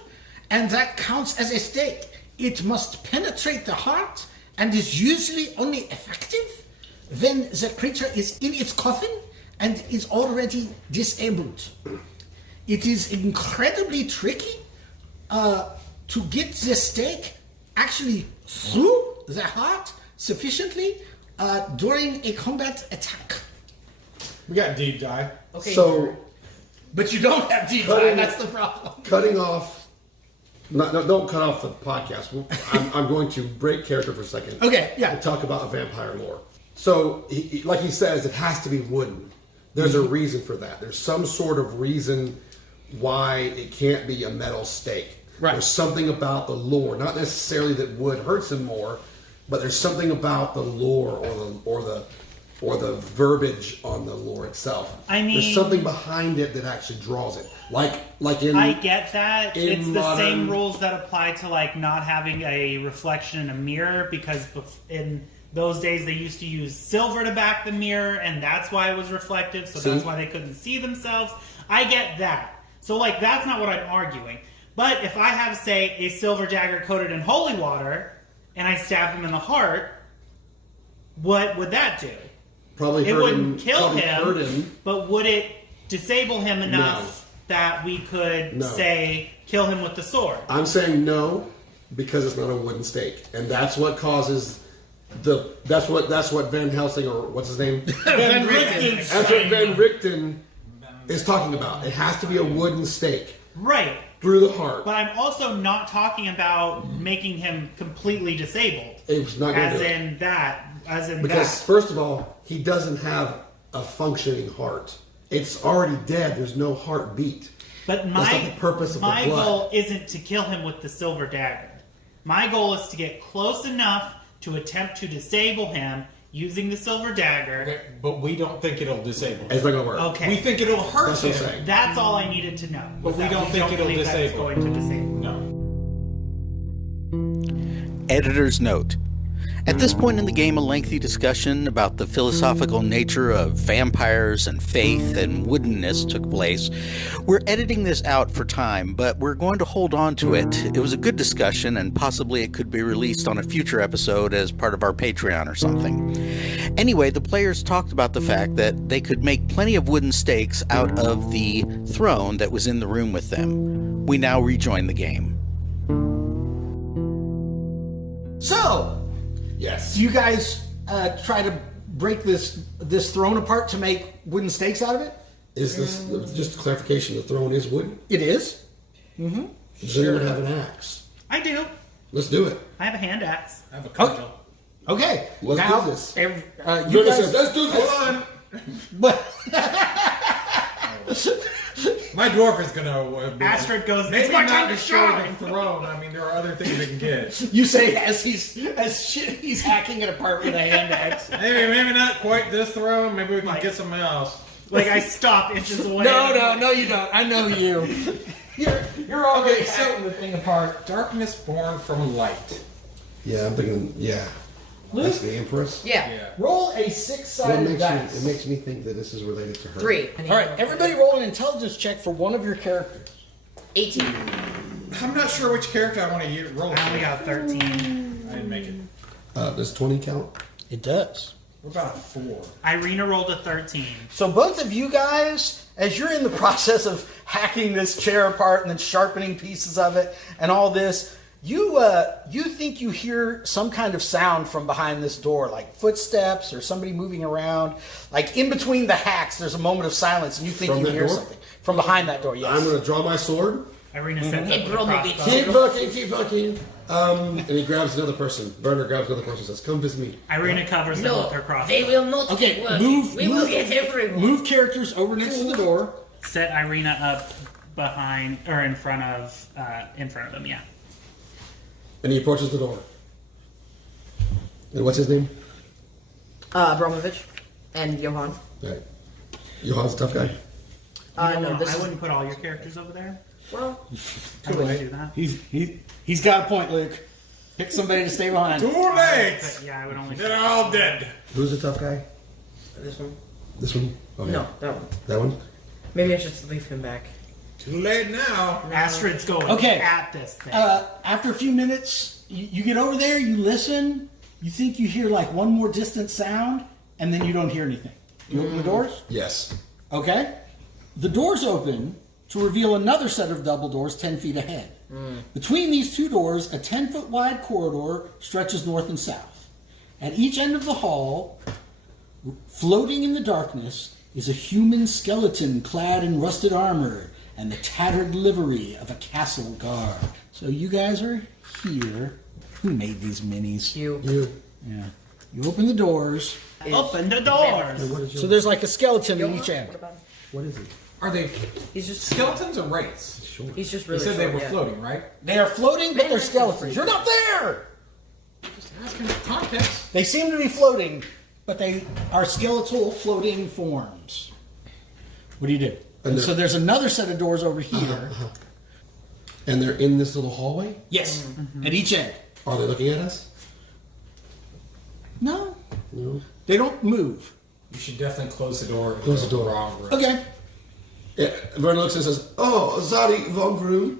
and that counts as a stake. It must penetrate the heart and is usually only effective when the creature is in its coffin and is already disabled. It is incredibly tricky to get the stake actually through the heart sufficiently during a combat attack. We got deep dive. Okay. So But you don't have deep Cutting- dive, that's the problem. cutting off. No, don't cut off the podcast. I'm going to break character for a second. Okay, yeah. And talk about a vampire lore. So, like he says, it has to be wooden. There's a reason for that. There's some sort of reason why it can't be a metal stake. Right. There's something about the lore, not necessarily that wood hurts him more, but there's something about the lore or the verbiage on the lore itself. I mean- there's something behind it that actually draws it. Like in I get that. in It's the modern- same rules that apply to like not having a reflection in a mirror, because in those days they used to use silver to back the mirror, and that's why it was reflective, so that's See? why they couldn't see themselves. I get that. So like that's not what I'm arguing. But if I have, say, a silver dagger coated in holy water and I stab him in the heart, what would that do? probably It hurt wouldn't him, kill probably him, hurt him. but would it disable him enough that we could No. say kill him with the sword? I'm saying no because it's not a wooden stake, and that's what causes that's what Van Helsing, or what's his name? Van Richten. That's what Van Richten is talking about. It has to be a wooden stake Right. through the heart. But I'm also not talking about making him completely disabled. It's not going to As do it. in that. As in Because that. first of all, he doesn't have a functioning heart. It's already dead. There's no heartbeat. But That's not the purpose of the my blood. goal isn't to kill him with the silver dagger. My goal is to get close enough to attempt to disable him using the silver dagger. Okay, but we don't think it'll disable him. It's not going to work. Okay. We think it'll hurt That's what him. I'm saying. That's all I needed to know. But was we that don't think it'll believe that it's disable going to disable. No. Editor's note. At this point in the game, a lengthy discussion about the philosophical nature of vampires and faith and woodenness took place. We're editing this out for time, but we're going to hold on to it. It was a good discussion, and possibly it could be released on a future episode as part of our Patreon or something. Anyway, the players talked about the fact that they could make plenty of wooden stakes out of the throne that was in the room with them. We now rejoin the game. So, Yes. do you guys try to break this throne apart to make wooden stakes out of it? Is this just a clarification? The throne is wooden. It is. Does anyone have an axe? I do. Let's do it. I have a hand axe. I have a cudgel. Okay. Let's now, do this. You No, guys, let's do this. Hold on. but My dwarf is gonna be Astrid goes, maybe "It's my not time to destroy shine!" the throne. I mean, there are other things they can get. you say as he's hacking it apart with a hand axe. Maybe not quite this throne. Maybe we can get something else. Like I stop inches away. No, you don't. I know you. You're already hacking the thing apart. Darkness born from light. Yeah, I'm thinking. Yeah. That's the Empress. Yeah. Roll a What six-sided dice. it makes me think that this is related to her. 3. All right, everybody roll an intelligence check for one of your characters. 18. I'm not sure which character I want to roll. I only got 13. I didn't make it. Does 20 count? It does. What about a 4? Irina rolled a 13. So both of you guys as you're in the process of hacking this chair apart and then sharpening pieces of it and all this, you think you hear some kind of sound from behind this door, like footsteps or somebody moving around. Like in between the hacks, there's a moment of silence, and you think From you that hear door? something from behind that door. Yes. I'm going to draw my sword. Irina sets up the probably crossbow. Keep looking, keep looking. And he grabs another person. Werner grabs another person and says, come visit me. Irina covers them with her crossbow. They will not Okay, keep working. move- We will get everyone. Move characters over next to the door. Set Irina up behind or in front of him. Yeah. And he approaches the door. And what's his name? Abramovich and Johan. Right. Johan's a tough guy. No, this I is wouldn't put all your characters over there. well. I wouldn't do that. He's got a point, Luke. Pick somebody to stay behind. Too late. But yeah, I would only. They're all dead. Who's the tough guy? This one. This one? Okay. No, that one. That one? Maybe I should leave him back. Too late now. Astrid's going Okay. at this thing. After a few minutes, you get over there, you listen, you think you hear like one more distant sound, and then you don't hear anything. You open the doors? Yes. Okay. The doors open to reveal another set of double doors 10 feet ahead. Between these two doors, a 10-foot wide corridor stretches north and south. At each end of the hall, floating in the darkness, is a human skeleton clad in rusted armor and the tattered livery of a castle guard. So you guys are here. Who made these minis? You. Yeah. You open the doors. Open the doors. What is your, So there's like a skeleton in each end. What about him? what is he? Are they He's just skeletons or wraiths? Sure. He's just You really said they short, were yeah. floating, right? They are floating, but they're skeletons. You're not there! Just asking for context. They seem to be floating, but they are skeletal floating forms. What do you do? And So there's another set of doors over here. And they're in this little hallway? Yes, at each end. Are they looking at us? No, No. they don't move. You should definitely close the door. and Close go the door. Wrong room. Okay. Yeah. Werner looks and says, oh, Zadi von Vroom.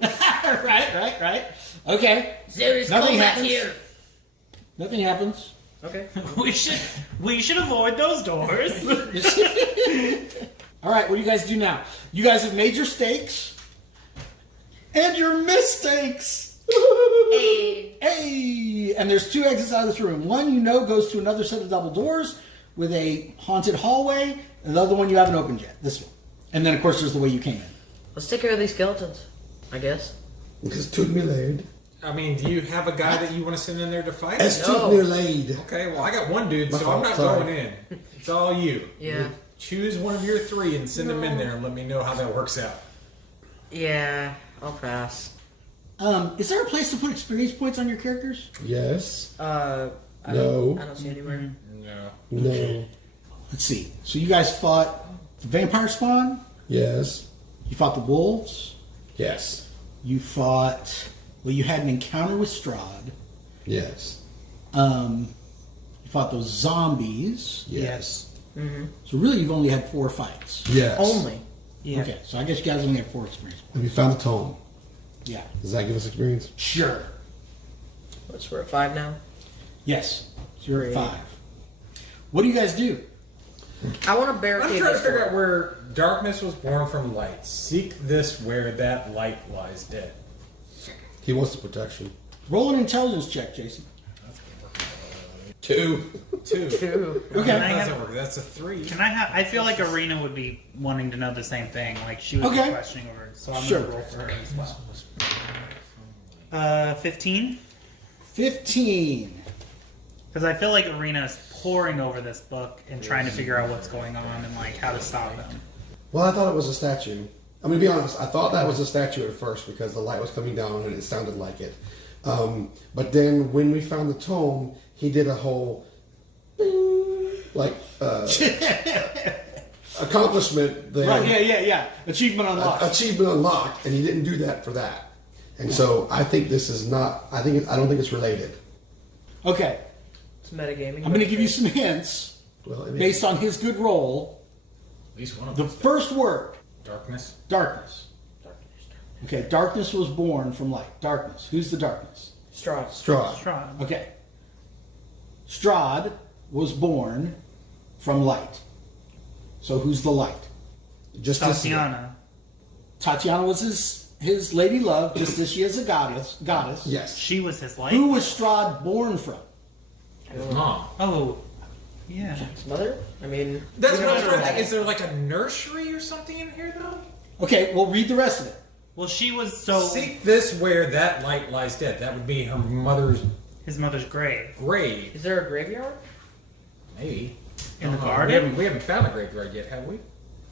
right. Okay. There is Nothing combat happens. here. Nothing happens. Okay. we should avoid those doors. All right, what do you guys do now? You guys have made your stakes and your mistakes. Hey. Hey! And there's two exits out of this room. One you know goes to another set of double doors with a haunted hallway, and the other one you haven't opened yet. This one. And then, of course, there's the way you came in. Let's take care of these skeletons. I guess. Es tut mir leid. I mean, do you have a guy that you want to send in there to fight? Es No. tut mir leid. Okay, well, I got one dude, My so fault, I'm not sorry. going in. It's all you. Yeah. Choose one of your three and send them in there and let me know how that works out. Yeah. I'll pass. Is there a place to put experience points on your characters? Yes. I No. don't see anywhere. No. No. Let's see. So you guys fought the vampire spawn. Yes. You fought the wolves. Yes. You fought. Well, you had an encounter with Strahd. Yes. You fought those zombies. Yes. So really, you've only had 4 fights. Yes. Only. Yeah. Okay, so I guess you guys only have 4 experience points. And we found the tome. Yeah. Does that give us experience? Sure. What's we're at 5 now? Yes. So you're at Great. 5. What do you guys do? I want to I'm barricade trying to this figure out door. where darkness was born from light. Seek this where that light lies dead. He wants the protection. Roll an intelligence check, Jason. 2. 2. Two. Okay. I How does have- that work? That's a 3. Can I feel like Arena would be wanting to know the same thing. Like she would Okay. be questioning over it. So I'm Sure. gonna roll for her as well. 15. 15. Because I feel like Arena is poring over this book and trying to figure out what's going on and like how to stop him. Well, I thought it was a statue. I'm going to be honest. I thought that was a statue at first because the light was coming down and it sounded like it. But then when we found the tome, he did a whole bing, like accomplishment there. Right, yeah. Achievement unlocked. Achievement unlocked, and he didn't do that for that. And so I think this is not. I don't think it's related. Okay. It's metagaming. I'm going to give you some hints Well, it based on his good roll. At least one of The them. first word, Darkness. darkness. Okay, darkness was born from light. Darkness. Who's the darkness? Straw. straw. Strahd. Okay. Strahd was born from light. So who's the light? Just this year. Tatiana. Tatiana was his lady love, just as she is a goddess. Yes. She was his life. Who was Strahd born from? His mom. Oh, yeah. His mother? I mean, That's we what I was don't trying to know think. that. Is there like a nursery or something in here though? Okay, well, read the rest of it. Well, she was so Seek this where that light lies dead. That would be her mother's his mother's grave. grave. Is there a graveyard? Maybe. In the We garden? haven't found a graveyard yet, have we?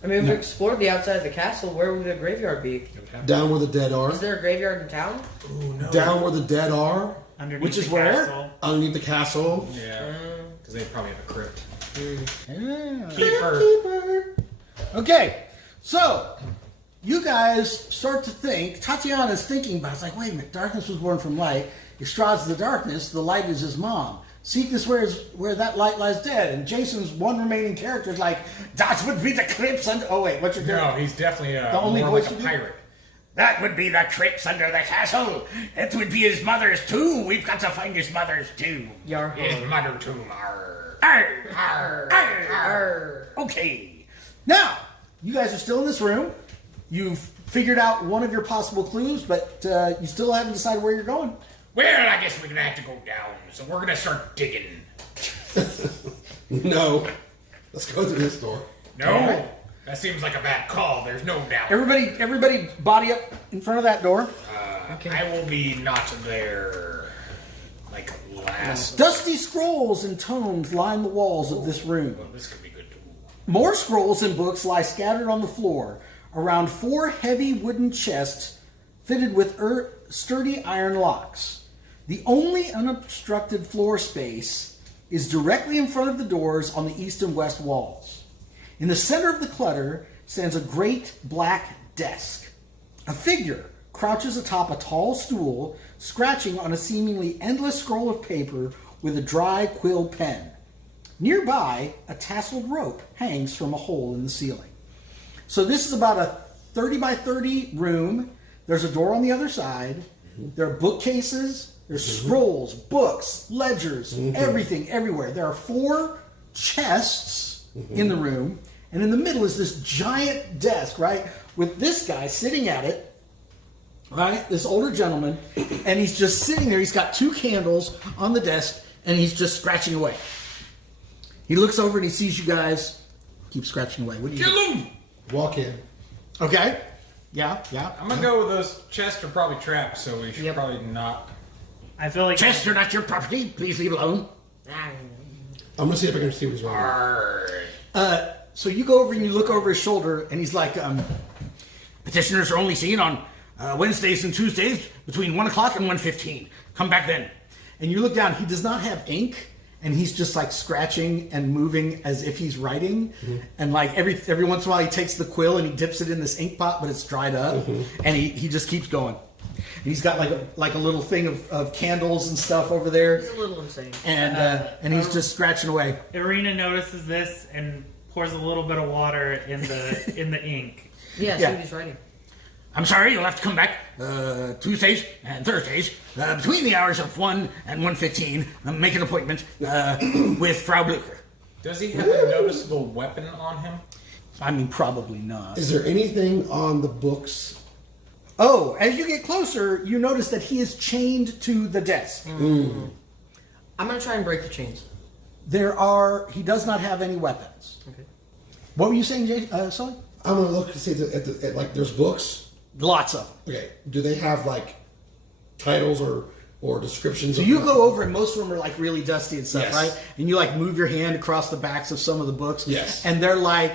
I mean, if we explored the outside of the castle, where would the graveyard be? Down where the dead are. Is there a graveyard in town? Ooh, no. Down where the dead are. Underneath Which is the where? castle. Underneath the castle. Yeah. Because they probably have a crypt. Yeah. Keeper. Okay, so you guys start to think. Tatiana's thinking about it. It's like, wait a minute, darkness was born from light. If Strahd's the darkness, the light is his mom. Seek this where that light lies dead. And Jason's one remaining character is like, that would be the crypts under. Oh wait, what's your No, character? he's definitely The only more voice like a you do? pirate. That would be the crypts under the castle. It would be his mother's tomb. We've got to find his mother's tomb. Yar. His mother tomb. Arr. Arr. Arr. Arr. Okay, now you guys are still in this room. You've figured out one of your possible clues, but you still haven't decided where you're going. Well, I guess we're gonna have to go down. So we're gonna start digging. No. Let's go to this door. No, All right. that seems like a bad call. There's no doubt. Everybody, body up in front of that door. I will be not there. Like last. Dusty scrolls and tomes line the walls of this room. Well, this could be good too. More scrolls and books lie scattered on the floor around 4 heavy wooden chests fitted with sturdy iron locks. The only unobstructed floor space is directly in front of the doors on the east and west walls. In the center of the clutter stands a great black desk. A figure crouches atop a tall stool, scratching on a seemingly endless scroll of paper with a dry quill pen. Nearby, a tasseled rope hangs from a hole in the ceiling. So this is about a 30 by 30 room. There's a door on the other side. There are bookcases. There's scrolls, books, ledgers, everything, everywhere. There are 4 chests in the room. And in the middle is this giant desk, right? With this guy sitting at it, right? This older gentleman. And he's just sitting there. He's got 2 candles on the desk. And he's just scratching away. He looks over and he sees you guys. Keep scratching away. What do you do? Kill him! Walk in. Okay. Yeah. I'm gonna go with those chests are probably trapped, so we should probably not. I feel like Chests are not your property. Please leave alone. I'm gonna see if I can see what's wrong. Arr. So you go over and you look over his shoulder, and he's like, Petitioners are only seen on Wednesdays and Tuesdays between 1 o'clock and 1:15. Come back then. and you look down. He does not have ink, and he's just like scratching and moving as if he's writing. And like every once in a while, he takes the quill and he dips it in this ink pot, but it's dried up, and he just keeps going. And he's got like a little thing of candles and stuff over there, He's a little insane. and he's just scratching away. Irina notices this and pours a little bit of water in the ink. Yeah, see Yeah. what he's writing. I'm sorry, you'll have to come back Tuesdays and Thursdays between the hours of 1 and 1:15. Make an appointment with Frau Blucher. Does he have a noticeable weapon on him? I mean, probably not. Is there anything on the books? Oh, as you get closer, you notice that he is chained to the desk. I'm gonna try and break the chains. He does not have any weapons. Okay. What were you saying, Sully? I'm gonna look to see at like there's books. Lots of them. Okay, do they have like titles or descriptions? So you go over, and most of them are like really dusty and stuff, Yes. right? And you like move your hand across the backs of some of the books. Yes. And they're like,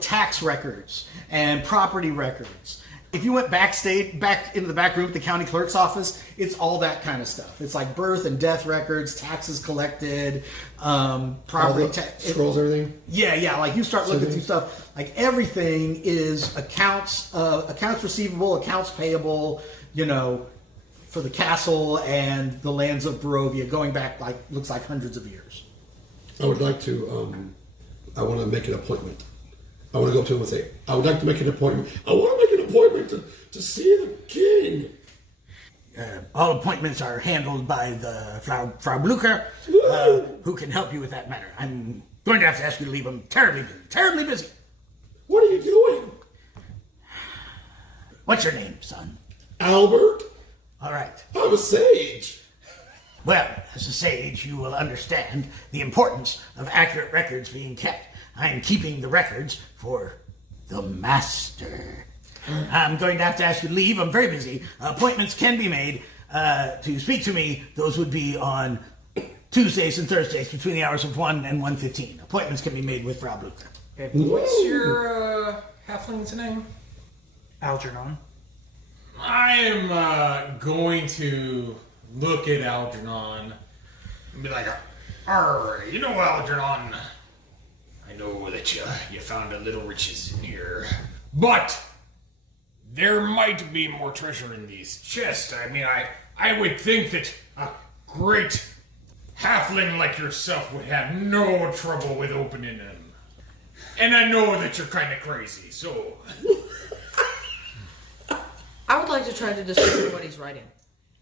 tax records and property records. If you went back into the back room at the county clerk's office, it's all that kind of stuff. It's like birth and death records, taxes collected, property All the tax. scrolls, everything. Yeah. Like you start looking through stuff. Like everything is accounts receivable, accounts payable. For the castle and the lands of Barovia, going back looks like hundreds of years. I would like to. I want to make an appointment. I want to go to him and say, I would like to make an appointment. I want to make an appointment to see the king. All appointments are handled by the Frau Blucher, who can help you with that matter. I'm going to have to ask you to leave. I'm terribly busy. What are you doing? What's your name, son? Albert? All right. I'm a sage. Well, as a sage, you will understand the importance of accurate records being kept. I am keeping the records for the master. I'm going to have to ask you to leave. I'm very busy. Appointments can be made to speak to me. Those would be on Tuesdays and Thursdays between the hours of 1 and 1:15. Appointments can be made with Frau Blucher. What's your halfling's name? Algernon. I am going to look at Algernon and be like, you know, Algernon, I know that you found a little riches in here, but there might be more treasure in these chests. I mean, I would think that a great halfling like yourself would have no trouble with opening them. And I know that you're kind of crazy, so... I would like to try to discern what he's writing.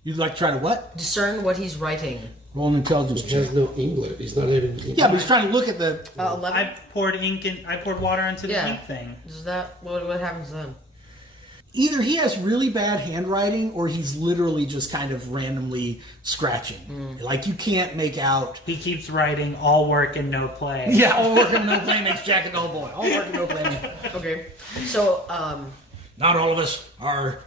You'd like to try to what? Discern what he's writing. Roll an intelligence He check. has no English. He's not even. Yeah, but he's trying to look at the. 11. I poured water into the Yeah. ink thing. Is that what happens then? Either he has really bad handwriting, or he's literally just kind of randomly scratching. Like you can't make out. He keeps writing all work and no play. Yeah, all work and no play makes Jack a dull boy. All work and no play. Okay. So, Not all of us are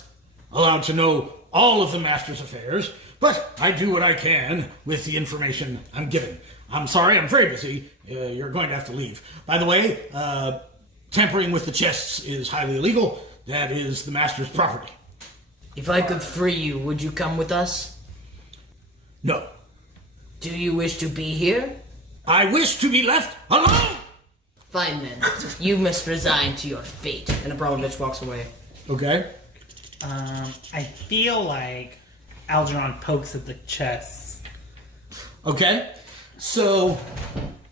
allowed to know all of the master's affairs, but I do what I can with the information I'm given. I'm sorry, I'm very busy. You're going to have to leave. By the way, tampering with the chests is highly illegal. That is the master's property. if I could free you, would you come with us? No. Do you wish to be here? I wish to be left alone! Fine then. You must resign to your fate. And Abramovich walks away. Okay. I feel like Algernon pokes at the chests. Okay. So,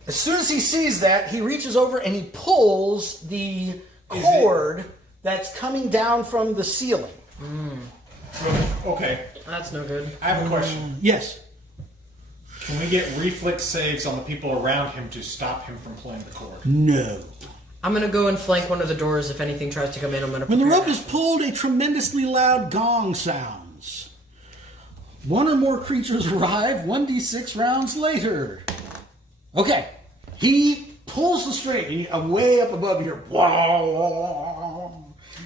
as soon as he sees that, he reaches over and he pulls the cord that's coming down from the ceiling. Okay, That's no good. I have a question. Yes. Can we get reflex saves on the people around him to stop him from pulling the cord? No. I'm gonna go and flank one of the doors. If anything tries to come in, I'm gonna... When the prepare rope is pulled, a tremendously loud gong sounds. One or more creatures arrive 1d6 rounds later. Okay. He pulls the string and way up above here.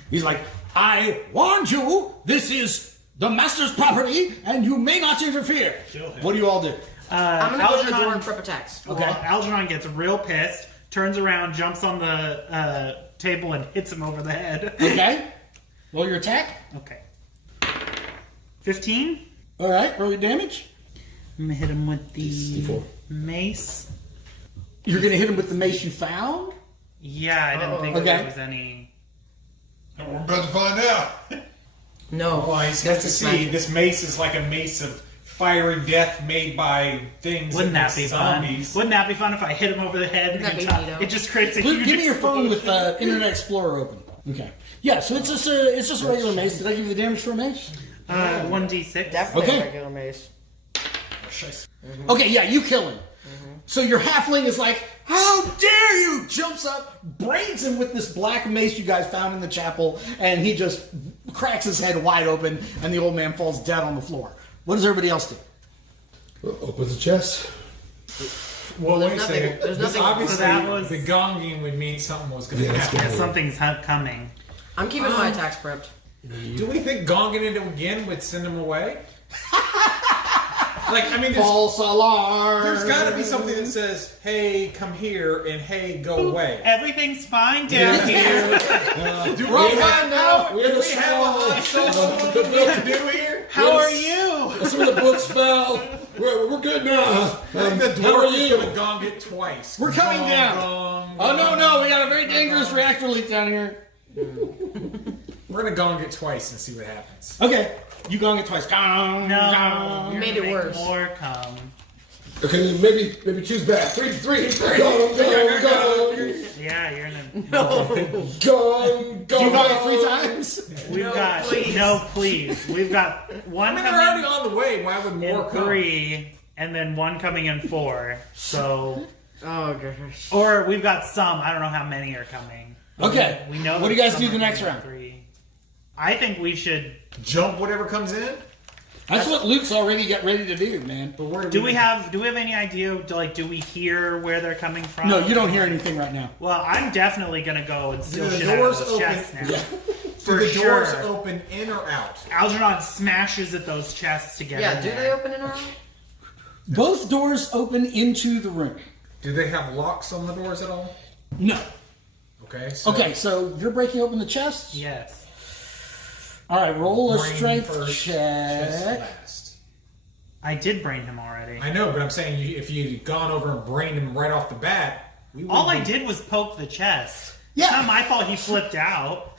He's like, I warned you, this is the master's property, and you may not interfere. Kill him. What do you all do? I'm gonna go to the door and prep attacks. Okay. Well, Algernon gets real pissed, turns around, jumps on the table, and hits him over the head. Okay. Roll your attack. Okay. 15? All right. Roll your damage. I'm gonna hit him with the D4. mace. You're going to hit him with the mace you found? Yeah, I didn't think Okay. there was any. We're about to find out. No. Well, he's got to see. This mace is like a mace of fiery death made by things. Wouldn't that be zombies. fun? Wouldn't that be fun if I hit him over the head? And That'd he be top- neato. it just creates a Luke, huge give me your phone with explosion. Internet Explorer open. Okay. Yeah, so it's just a regular mace. Did I give you the damage for a mace? 1d6. Definitely Okay. a regular mace. Okay, yeah, you kill him. So your halfling is like, how dare you! Jumps up, brains him with this black mace you guys found in the chapel, and he just cracks his head wide open, and the old man falls dead on the floor. What does everybody else do? Opens the chest. Well, There's wait a nothing- second. there's This nothing- obviously, So that was- the gonging would mean something was going to Yeah, it's happen. gonna- Something's coming. I'm keeping my attacks prepped. Do we think gonging it again would send him away? Like, I mean, False alarm! there's got to be something that says, "Hey, come here," and "Hey, go away." Everything's fine down here. Do We're all fine now! Do we have a lot of social to do here? How are you? Some of the books fell. We're good now. I think the How are dwarf is you? going to gong it twice. We're coming Gong, down. gong, Oh, no, gong. no, we got a very dangerous reactor leak down here. We're going to gong it twice and see what happens. Okay, you gong it twice. Gong, No, gong. you're Made gonna it make worse. More come. Okay, maybe choose back. Three. Go. Yeah, you're gonna. Go. You gong it 3 times? We've No, got please. no, please. We've got one I mean, they're already coming on the way. Why would more in come? 3, and then one coming in 4. So, Oh gosh. or we've got some. I don't know how many are coming. Okay. We know. What do you guys do the next round? 3. I think we should. Jump whatever comes in. That's what Luke's already got ready to do, man. But where Do we have any idea? Do we hear where they're coming from? No, you don't hear anything right now. Well, I'm definitely gonna go and steal Do the shit out of doors those open? chests now. Yeah. For Do the sure. doors open in or out? Algernon smashes at those chests to get Yeah, in do there. they open in or out? Both doors open into the room. Do they have locks on the doors at all? No. Okay. So Okay, so you're breaking open the chests? Yes. All right, roll a brain strength first, chest check. last. I did brain him already. I know, but I'm saying if you'd gone over and brained him right off the bat, we would. All I did was poke the chest. Yeah. It's not my fault he flipped out.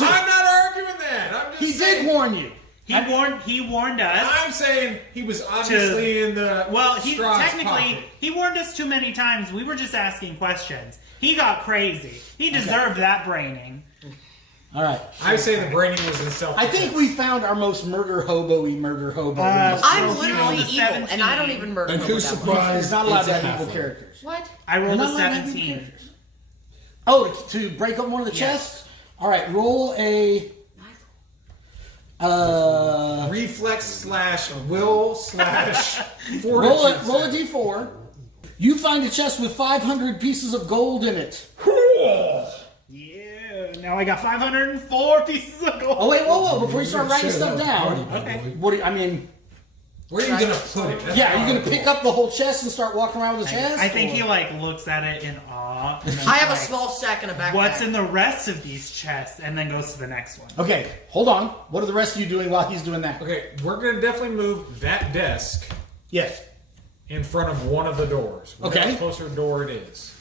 I'm not arguing that. I'm just He saying, did warn you. He warned us. I'm saying he was obviously in the. Well, he Strahd's technically pocket. he warned us too many times. We were just asking questions. He got crazy. He deserved that braining. All right. I say the braining was in self. I think we found our most murder hobo-y murder hobo. So I'm he literally rolled a evil, and 17. I don't even murder And people who's that much. surprised? He's not allowed it's to a have evil halfling. characters. What? I rolled You're a not allowed to have evil 17. characters. Oh, to break open one of the chests? All right, roll a... reflex / will / fortitude. roll a d4. You find a chest with 500 pieces of gold in it. Yeah. Now I got 504 pieces of gold. Oh, wait, whoa. Before you start writing Shit, stuff that's down. party, by the Okay. way. What do you, I mean... Where are you gonna put it? That's Yeah, are you what going to pick up the whole chest and start walking around with the chest? I think or- he looks at it in awe. and then I have a like, small sack and a backpack. What's in the rest of these chests? And then goes to the next one. Okay, hold on. What are the rest of you doing while he's doing that? Okay, we're gonna definitely move that desk Yes. in front of one of the doors. Okay. Whatever closer door it is.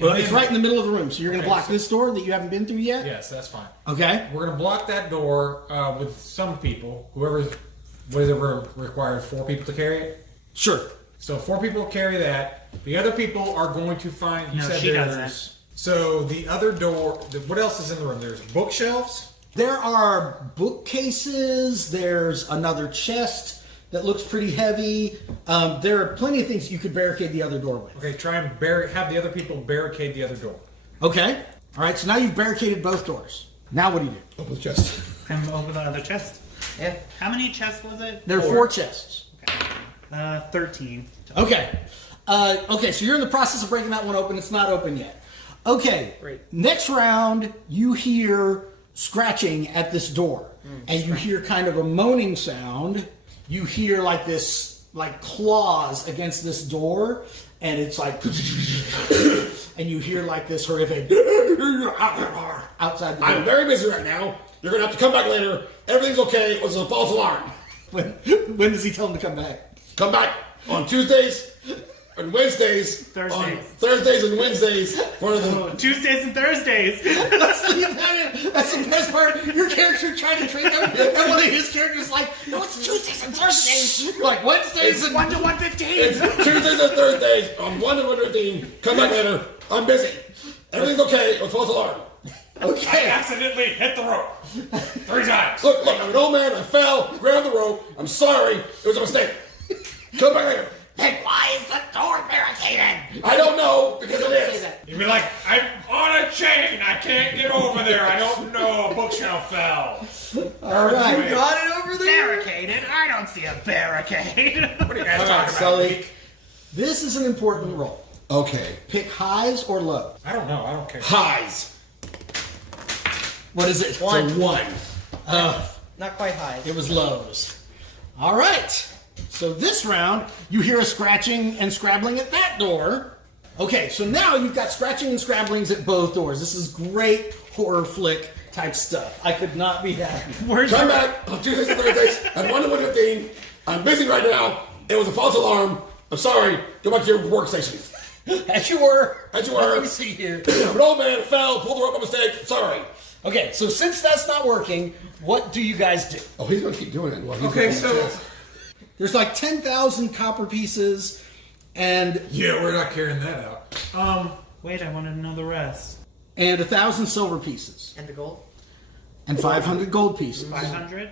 Well, And it's then- right in the middle of the room, so you're going to Okay, block so- this door that you haven't been through yet? Yes, that's fine. Okay. We're gonna block that door with some people. Whatever requires 4 people to carry it. Sure. So 4 people carry that. The other people are going to find. You No, said she there's. doesn't. So the other door. What else is in the room? There's bookshelves. There are bookcases. There's another chest that looks pretty heavy. There are plenty of things you could barricade the other door with. Okay, try and have the other people barricade the other door. Okay. All right, so now you've barricaded both doors. Now what do you do? Open the chest. I'm over the other chest. Yeah. How many chests was it? There are 4 chests. 13. Okay. Okay, so you're in the process of breaking that one open. It's not open yet. Okay. Great. Next round, you hear scratching at this door. And you hear kind of a moaning sound. You hear like this, like claws against this door. And it's like, and you hear like this horrific outside the door. I'm very busy right now. You're gonna have to come back later. Everything's okay. It was a false alarm. When does he tell him to come back? Come back on Tuesdays and Wednesdays. Thursdays. On Thursdays and Wednesdays. For the Tuesdays and Thursdays. That's the best part. Your character trying to trick him, and one of his characters is like, "No, it's Tuesdays and Thursdays." Like Wednesdays and 1 to 1:15. It's Tuesdays and Thursdays on 1 to 1:15. Come back later. I'm busy. Everything's okay. It was false alarm. Okay. accidentally hit the rope 3 times. Look, I'm an old man. I fell, grabbed the rope. I'm sorry. It was a mistake. Come back later. Then why is the door barricaded? I don't know because it Say is. that. You'd be like, I'm on a chain. I can't get over there. I don't know. A bookshelf fell. All right. Got it over there. Barricaded? I don't see a barricade. What are you guys All right, talking about? Sully. This is an important roll. Okay. Pick highs or lows. I don't know. I don't care. Highs. What is it? One. So 1. Not quite high. It was lows. All right. So this round, you hear a scratching and scrabbling at that door. Okay, so now you've got scratching and scrabblings at both doors. This is great horror flick type stuff. I could not be happier. Where's Come your... back on Tuesdays and Thursdays at 1 to 1:15. I'm busy right now. It was a false alarm. I'm sorry. Go back to your workstation. As you were. As you Let were. me see here. An old man fell, pulled the rope by mistake. Sorry. Okay, so since that's not working, what do you guys do? Oh, he's gonna keep doing it. While he's Okay, on the so chest. There's like 10,000 copper pieces, and yeah, we're not carrying that out. Wait, I wanted to know the rest. 1,000 silver pieces, And the gold? and 500 gold pieces. 500?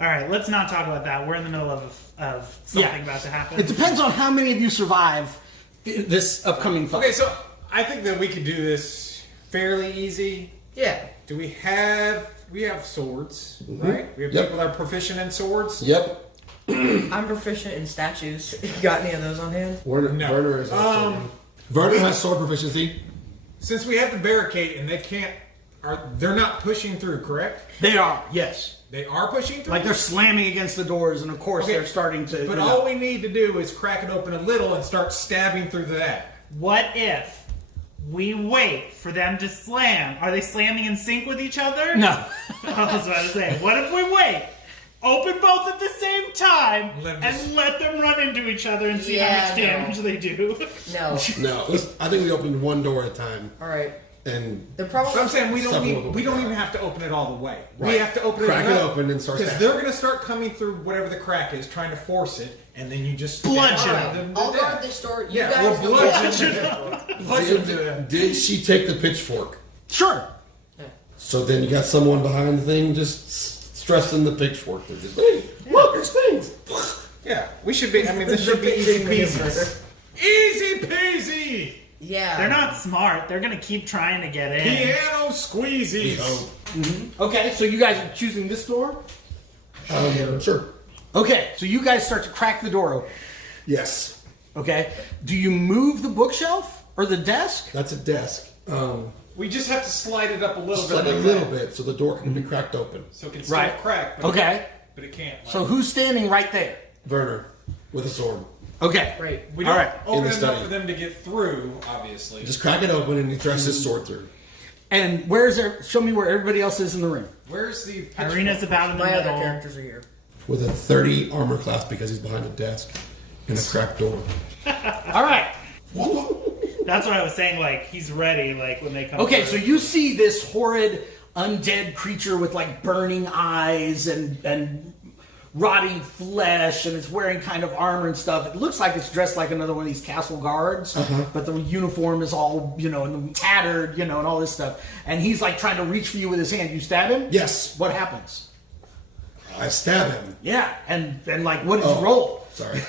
All right, let's not talk about that. We're in the middle of something about to happen. It depends on how many of you survive this upcoming fight. Okay, so I think that we could do this fairly easy. Yeah. Do we have swords, Mm-hmm. right? We have people that are proficient in swords. Yep. I'm proficient in statues. You got any of those on hand? Werner, No. Werner is also. Werner has sword proficiency. Since we have the barricade and they're not pushing through, correct? They are, yes. They are pushing through. Like they're slamming against the doors, and of course Okay, they're starting to. But all we need to do is crack it open a little and start stabbing through that. What if we wait for them to slam? Are they slamming in sync with each other? No. I was about to say, what if we wait? Open both at the same time Let 'em and just- let them run into each other and see Yeah, how much damage they do. No. No, I think we opened one door at a time, All right. and They're probably. So I'm saying we Several don't of them even have to open it all the way. We Right. have to open Crack it enough, open and start because stabbing. they're going to start coming through whatever the crack is, trying to force it, and then you just Bludgeon stab them. them to I'll death. guard this door. You Yeah, guys we'll go bludgeon them. Bludgeon to them. did she take the pitchfork? Sure. So then you got someone behind the thing just stressing the pitchfork. They're just, hey, look, there's things. Yeah, we should be. I mean, this should be easy peasy. Easy peasy. Yeah. They're not smart. They're gonna keep trying to get in. Piano squeezies. Okay, so you guys are choosing this door? Sure. Okay, so you guys start to crack the door open. Yes, Okay? Do you move the bookshelf or the desk? that's a desk. We just have to slide it up a little Just bit. like a like little that, bit so the door can be cracked open. so it can still Right. crack. But Okay. but it can't. So who's standing right there? Werner with a sword. Okay. Great. we don't all right, open in the enough study. for them to get through. Obviously. Just crack it open and he thrusts his sword through. And where's there? Show me where everybody else is in the room. Where's the Irina's about in the My other middle. characters are here. With a 30 armor class because he's behind a desk and a cracked door. All right. That's what I was saying. Like he's ready. Like when they come. Okay, through. so you see this horrid undead creature with like burning eyes and rotting flesh, and it's wearing kind of armor and stuff. It looks like it's dressed like another one of these castle guards, but the uniform is all, tattered, and all this stuff. And he's like trying to reach for you with his hand. You stab him? Yes, What happens? I stab him. Yeah, and like, what did Oh. you roll? Sorry.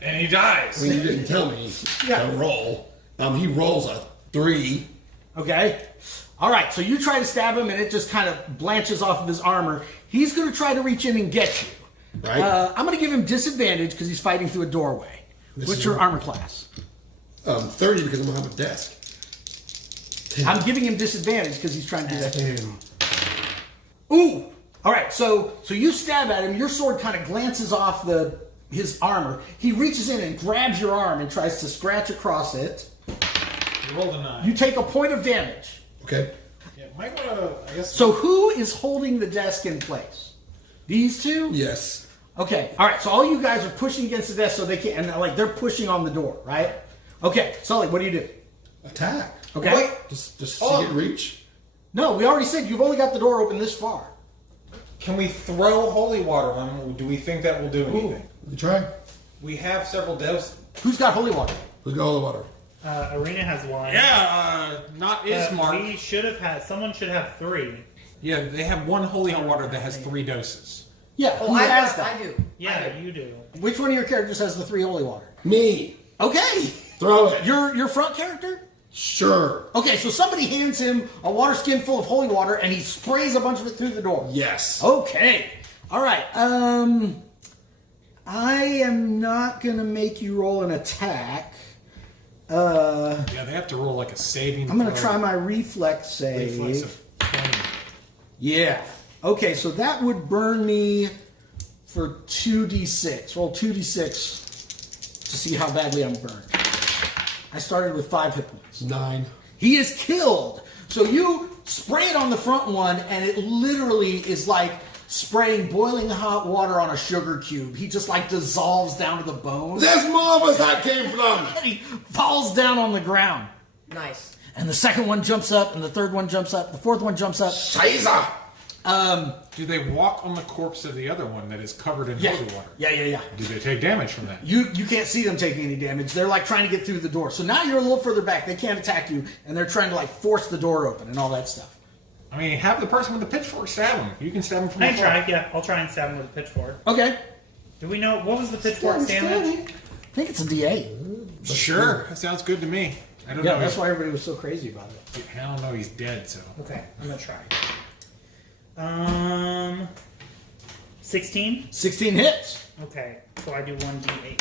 and he dies. I mean, you didn't tell me Yeah. to roll. He rolls a 3. Okay. All right, so you try to stab him, and it just kind of blanches off of his armor. He's going to try to reach in and get you. Right? I'm going to give him disadvantage because he's fighting through a doorway. This What's is your what- armor class? 30 because I'm behind a desk. 10. I'm giving him disadvantage because he's trying to do that. 10. Ooh! All right, so you stab at him. Your sword kind of glances off his armor. He reaches in and grabs your arm and tries to scratch across it. Roll the 9. You take a point of damage. Okay. Yeah, might want to. I guess. So who is holding the desk in place? These two? Yes. Okay. All right. So all you guys are pushing against the desk so they can't, and they're pushing on the door, right? Okay. Sully, what do you do? Attack. Okay. Wait. Just Oh. see it reach. No, we already said you've only got the door open this far. Can we throw holy water on them? Do we think that will do anything? You try. We have several doses. Who's got holy water? Who's got all the water? Irina has one. Yeah, not Ismark. We should have had. Someone should have 3. Yeah, they have one holy water that has 3 doses. Yeah. Oh, who I has that? do. Yeah, you do. Which one of your characters has the 3 holy water? Me. Okay. Throw it. Your front character? Sure. Okay, so somebody hands him a water skin full of holy water and he sprays a bunch of it through the door. Yes. Okay. All right. I am not going to make you roll an attack. Yeah, they have to roll like a saving. I'm going to throw. try my reflex save. Reflex of 20. Yeah. Okay, so that would burn me for 2d6. Roll 2d6 to see how badly I'm burned. I started with 5 hit points. 9. He is killed. So you spray it on the front one, and it literally is like spraying boiling hot water on a sugar cube. He just like dissolves down to the bone. There's more of us that came from. And he falls down on the ground. Nice. And the second one jumps up, and the third one jumps up, the fourth one jumps up. Scheiße. Do they walk on the corpse of the other one that is covered in Yeah. holy water? Yeah. Do they take damage from that? You can't see them taking any damage. They're like trying to get through the door. So now you're a little further back. They can't attack you, and they're trying to like force the door open and all that stuff. I mean, have the person with the pitchfork stab him. You can stab him from I afar. try. Yeah, I'll try and stab him with a pitchfork. Okay. Do we know what was the pitchfork's damage? I think it's a D8. Sure, that sounds good to me. I don't Yeah, know. that's why everybody was so crazy about it. I don't know. He's dead. So Okay, I'm gonna try. I don't know. He's dead. So 16. 16 hits. Okay, so I do 1d8.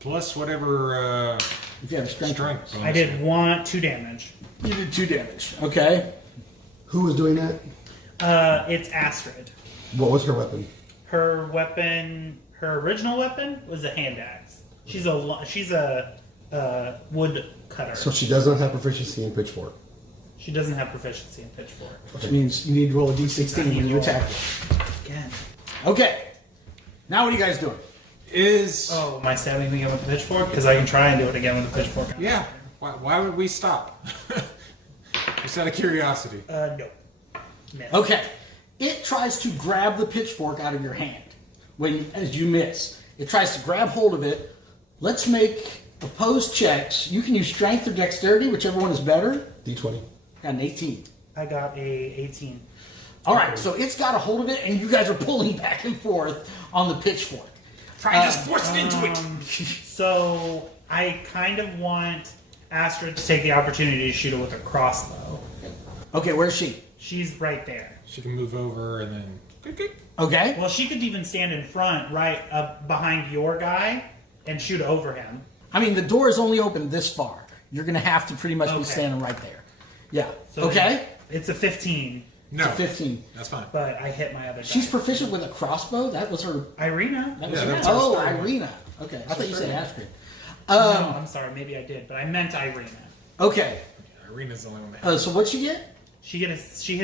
plus whatever If you have strength. strength. I did 2 damage. You did 2 damage. Okay. Who was doing that? It's Astrid. What was her weapon? Her weapon, her original weapon, was a hand axe. She's a wood cutter. So she does not have proficiency in pitchfork. She doesn't have proficiency in pitchfork. Which means you need to roll a d16 when you attack her. Again. Okay. Now what are you guys doing? Oh, am I stabbing him again with the pitchfork? Because I can try and do it again with the pitchfork. Yeah. Why would we stop? Just out of curiosity. No. Miss. Okay. It tries to grab the pitchfork out of your hand as you miss. It tries to grab hold of it. Let's make opposed checks. You can use strength or dexterity, whichever one is better. D20. Got an 18. I got a 18. All right, so it's got a hold of it, and you guys are pulling back and forth on the pitchfork. Try and just force it into it. So I kind of want Astrid to take the opportunity to shoot it with a crossbow. Okay, where's she? She's right there. She can move over and then. Okay. Well, she could even stand in front, right up behind your guy, and shoot over him. I mean, the door is only open this far. You're going to have to pretty much be Okay. standing right there. Yeah. So okay. It's a 15, No. 15. That's fine. but I hit my other guy. She's proficient with a crossbow? That was her... Irina. That was Yeah, her that's her oh, story. Irina. Okay, I thought you said Astrid. No, I'm sorry. Maybe I did, but I meant Irina. Okay, Irina's the only one that has. so what'd she get? She hit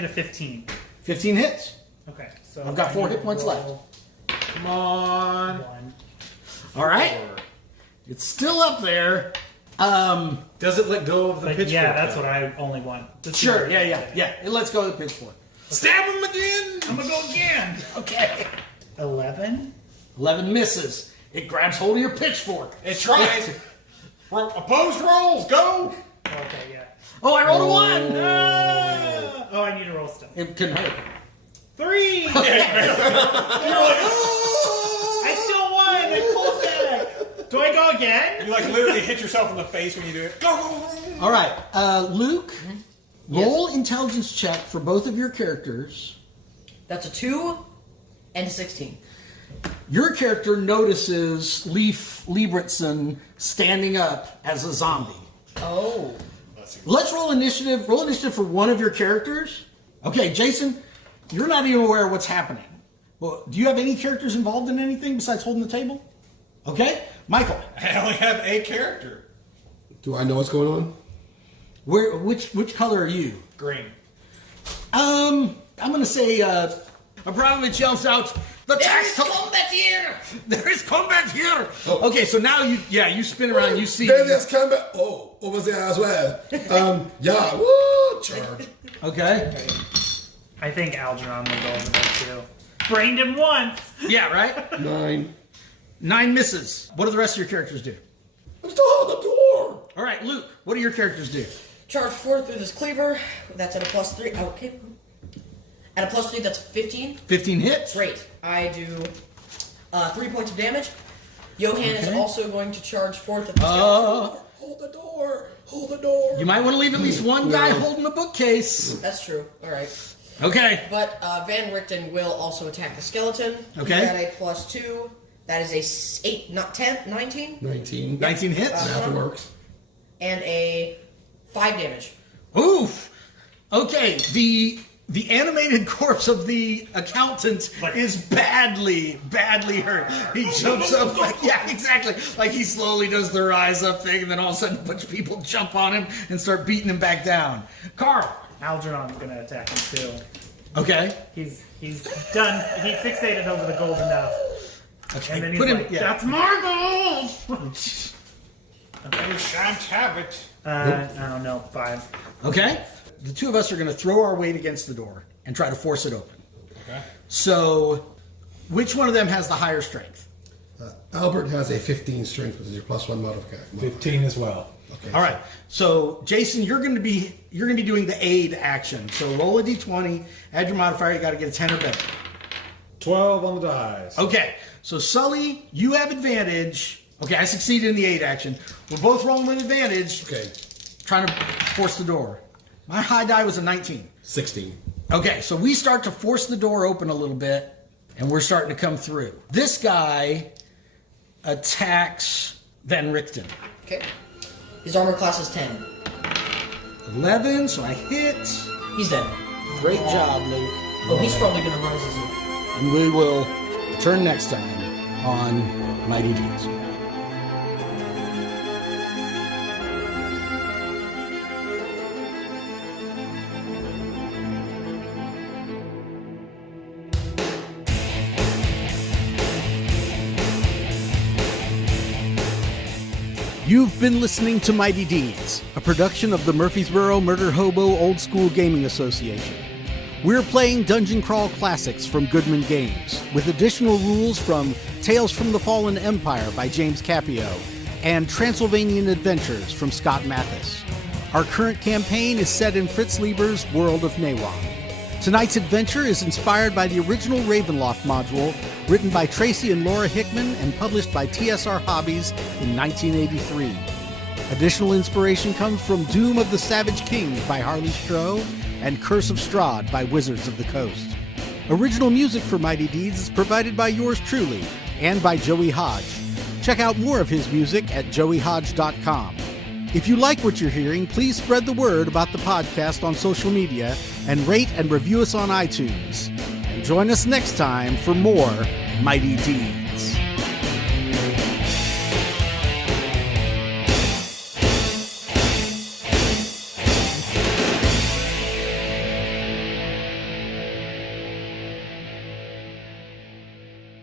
a 15. 15 hits. Okay, so I've got I 4 need hit to points left. roll Come on. 1. All right. It's still up there. Does it let go of the But pitchfork? yeah, that's though? what I only want. Let's see Sure, what yeah, it yeah, does. yeah. It lets go of the pitchfork. Stab him again. I'm gonna go again. Okay. 11. 11 misses. It grabs hold of your pitchfork. It tries. Opposed rolls. Go. Okay, yeah. Oh, I rolled a 1. Oh, I need to roll still. It couldn't hurt. 3. I still won. I pulled back. Do I go again? You like literally hit yourself in the face when you do it. Go. All right, Luke, roll intelligence check for both of your characters. That's a 2 and a 16. Your character notices Lief Liebertson standing up as a zombie. Oh. Let's roll initiative. Roll initiative for one of your characters. Okay, Jason, you're not even aware of what's happening. Well, do you have any characters involved in anything besides holding the table? Okay, Michael, I only have a character. Do I know what's going on? which color are you? Green. I'm gonna say Abramovich yells out, "The tax combat here! There is combat here!" Okay, so now you spin around, you see. There is combat. Oh, over there as well. Yeah, woo, charge. Okay. I think Algernon will go over there too. Brained him once. Yeah, right? 9. 9 misses. What do the rest of your characters do? I'm still on the door. All right, Luke, what do your characters do? Charge forward through this cleaver. That's at a +3. Okay. At a +3, that's 15. 15 hits. Great. I do 3 points of damage. Johan is Okay. also going to charge forth at the skeleton. Hold the door. Hold the door. You might want to leave at least one guy holding the bookcase. That's true. All right. Okay. But Van Richten will also attack the skeleton. Okay. He's at a +2. That is a 8, not 10, 19. 19. 19 hits. Math works. And a 5 damage. Oof. Okay, the animated corpse of the accountant is badly hurt. He jumps up like, yeah, exactly. Like he slowly does the rise up thing, and then all of a sudden a bunch of people jump on him and start beating him back down. Carl. Algernon's gonna attack him too. Okay. He's done. He fixated over the gold enough. Okay. And then he's Put him. like, Yeah. "That's my gold." You shan't have it. I don't know. 5. Okay. The two of us are going to throw our weight against the door and try to force it open. Okay. So, which one of them has the higher strength? Albert has a 15 strength, which is your +1 modifier. 15 as well. Okay. All right. So, Jason, you're going to be doing the aid action. So, roll a d20, add your modifier. You got to get a 10 or better. 12 on the dice. Okay. So, Sully, you have advantage Okay, I succeeded in the 8 action. We're both rolling with advantage. Okay, Trying to force the door. My high die was a 19. 16. Okay, so we start to force the door open a little bit, and we're starting to come through. This guy attacks Van Richten. Okay. His armor class is 10. 11, so I hit. He's dead. Great job, Luke. Oh, he's probably gonna rise as a... And we will return next time on Mighty Deeds. You've been listening to Mighty Deeds, a production of the Murfreesboro Murder Hobo Old School Gaming Association. We're playing Dungeon Crawl Classics from Goodman Games, with additional rules from Tales from the Fallen Empire by James Capio and Transylvanian Adventures from Scott Mathis. Our current campaign is set in Fritz Lieber's World of Nawan. Tonight's adventure is inspired by the original Ravenloft module, written by Tracy and Laura Hickman and published by TSR Hobbies in 1983. Additional inspiration comes from Doom of the Savage Kings by Harley Stroh and Curse of Strahd by Wizards of the Coast. Original music for Mighty Deeds is provided by yours truly and by Joey Hodge. Check out more of his music at joeyhodge.com. If you like what you're hearing, please spread the word about the podcast on social media and rate and review us on iTunes. And join us next time for more Mighty Deeds.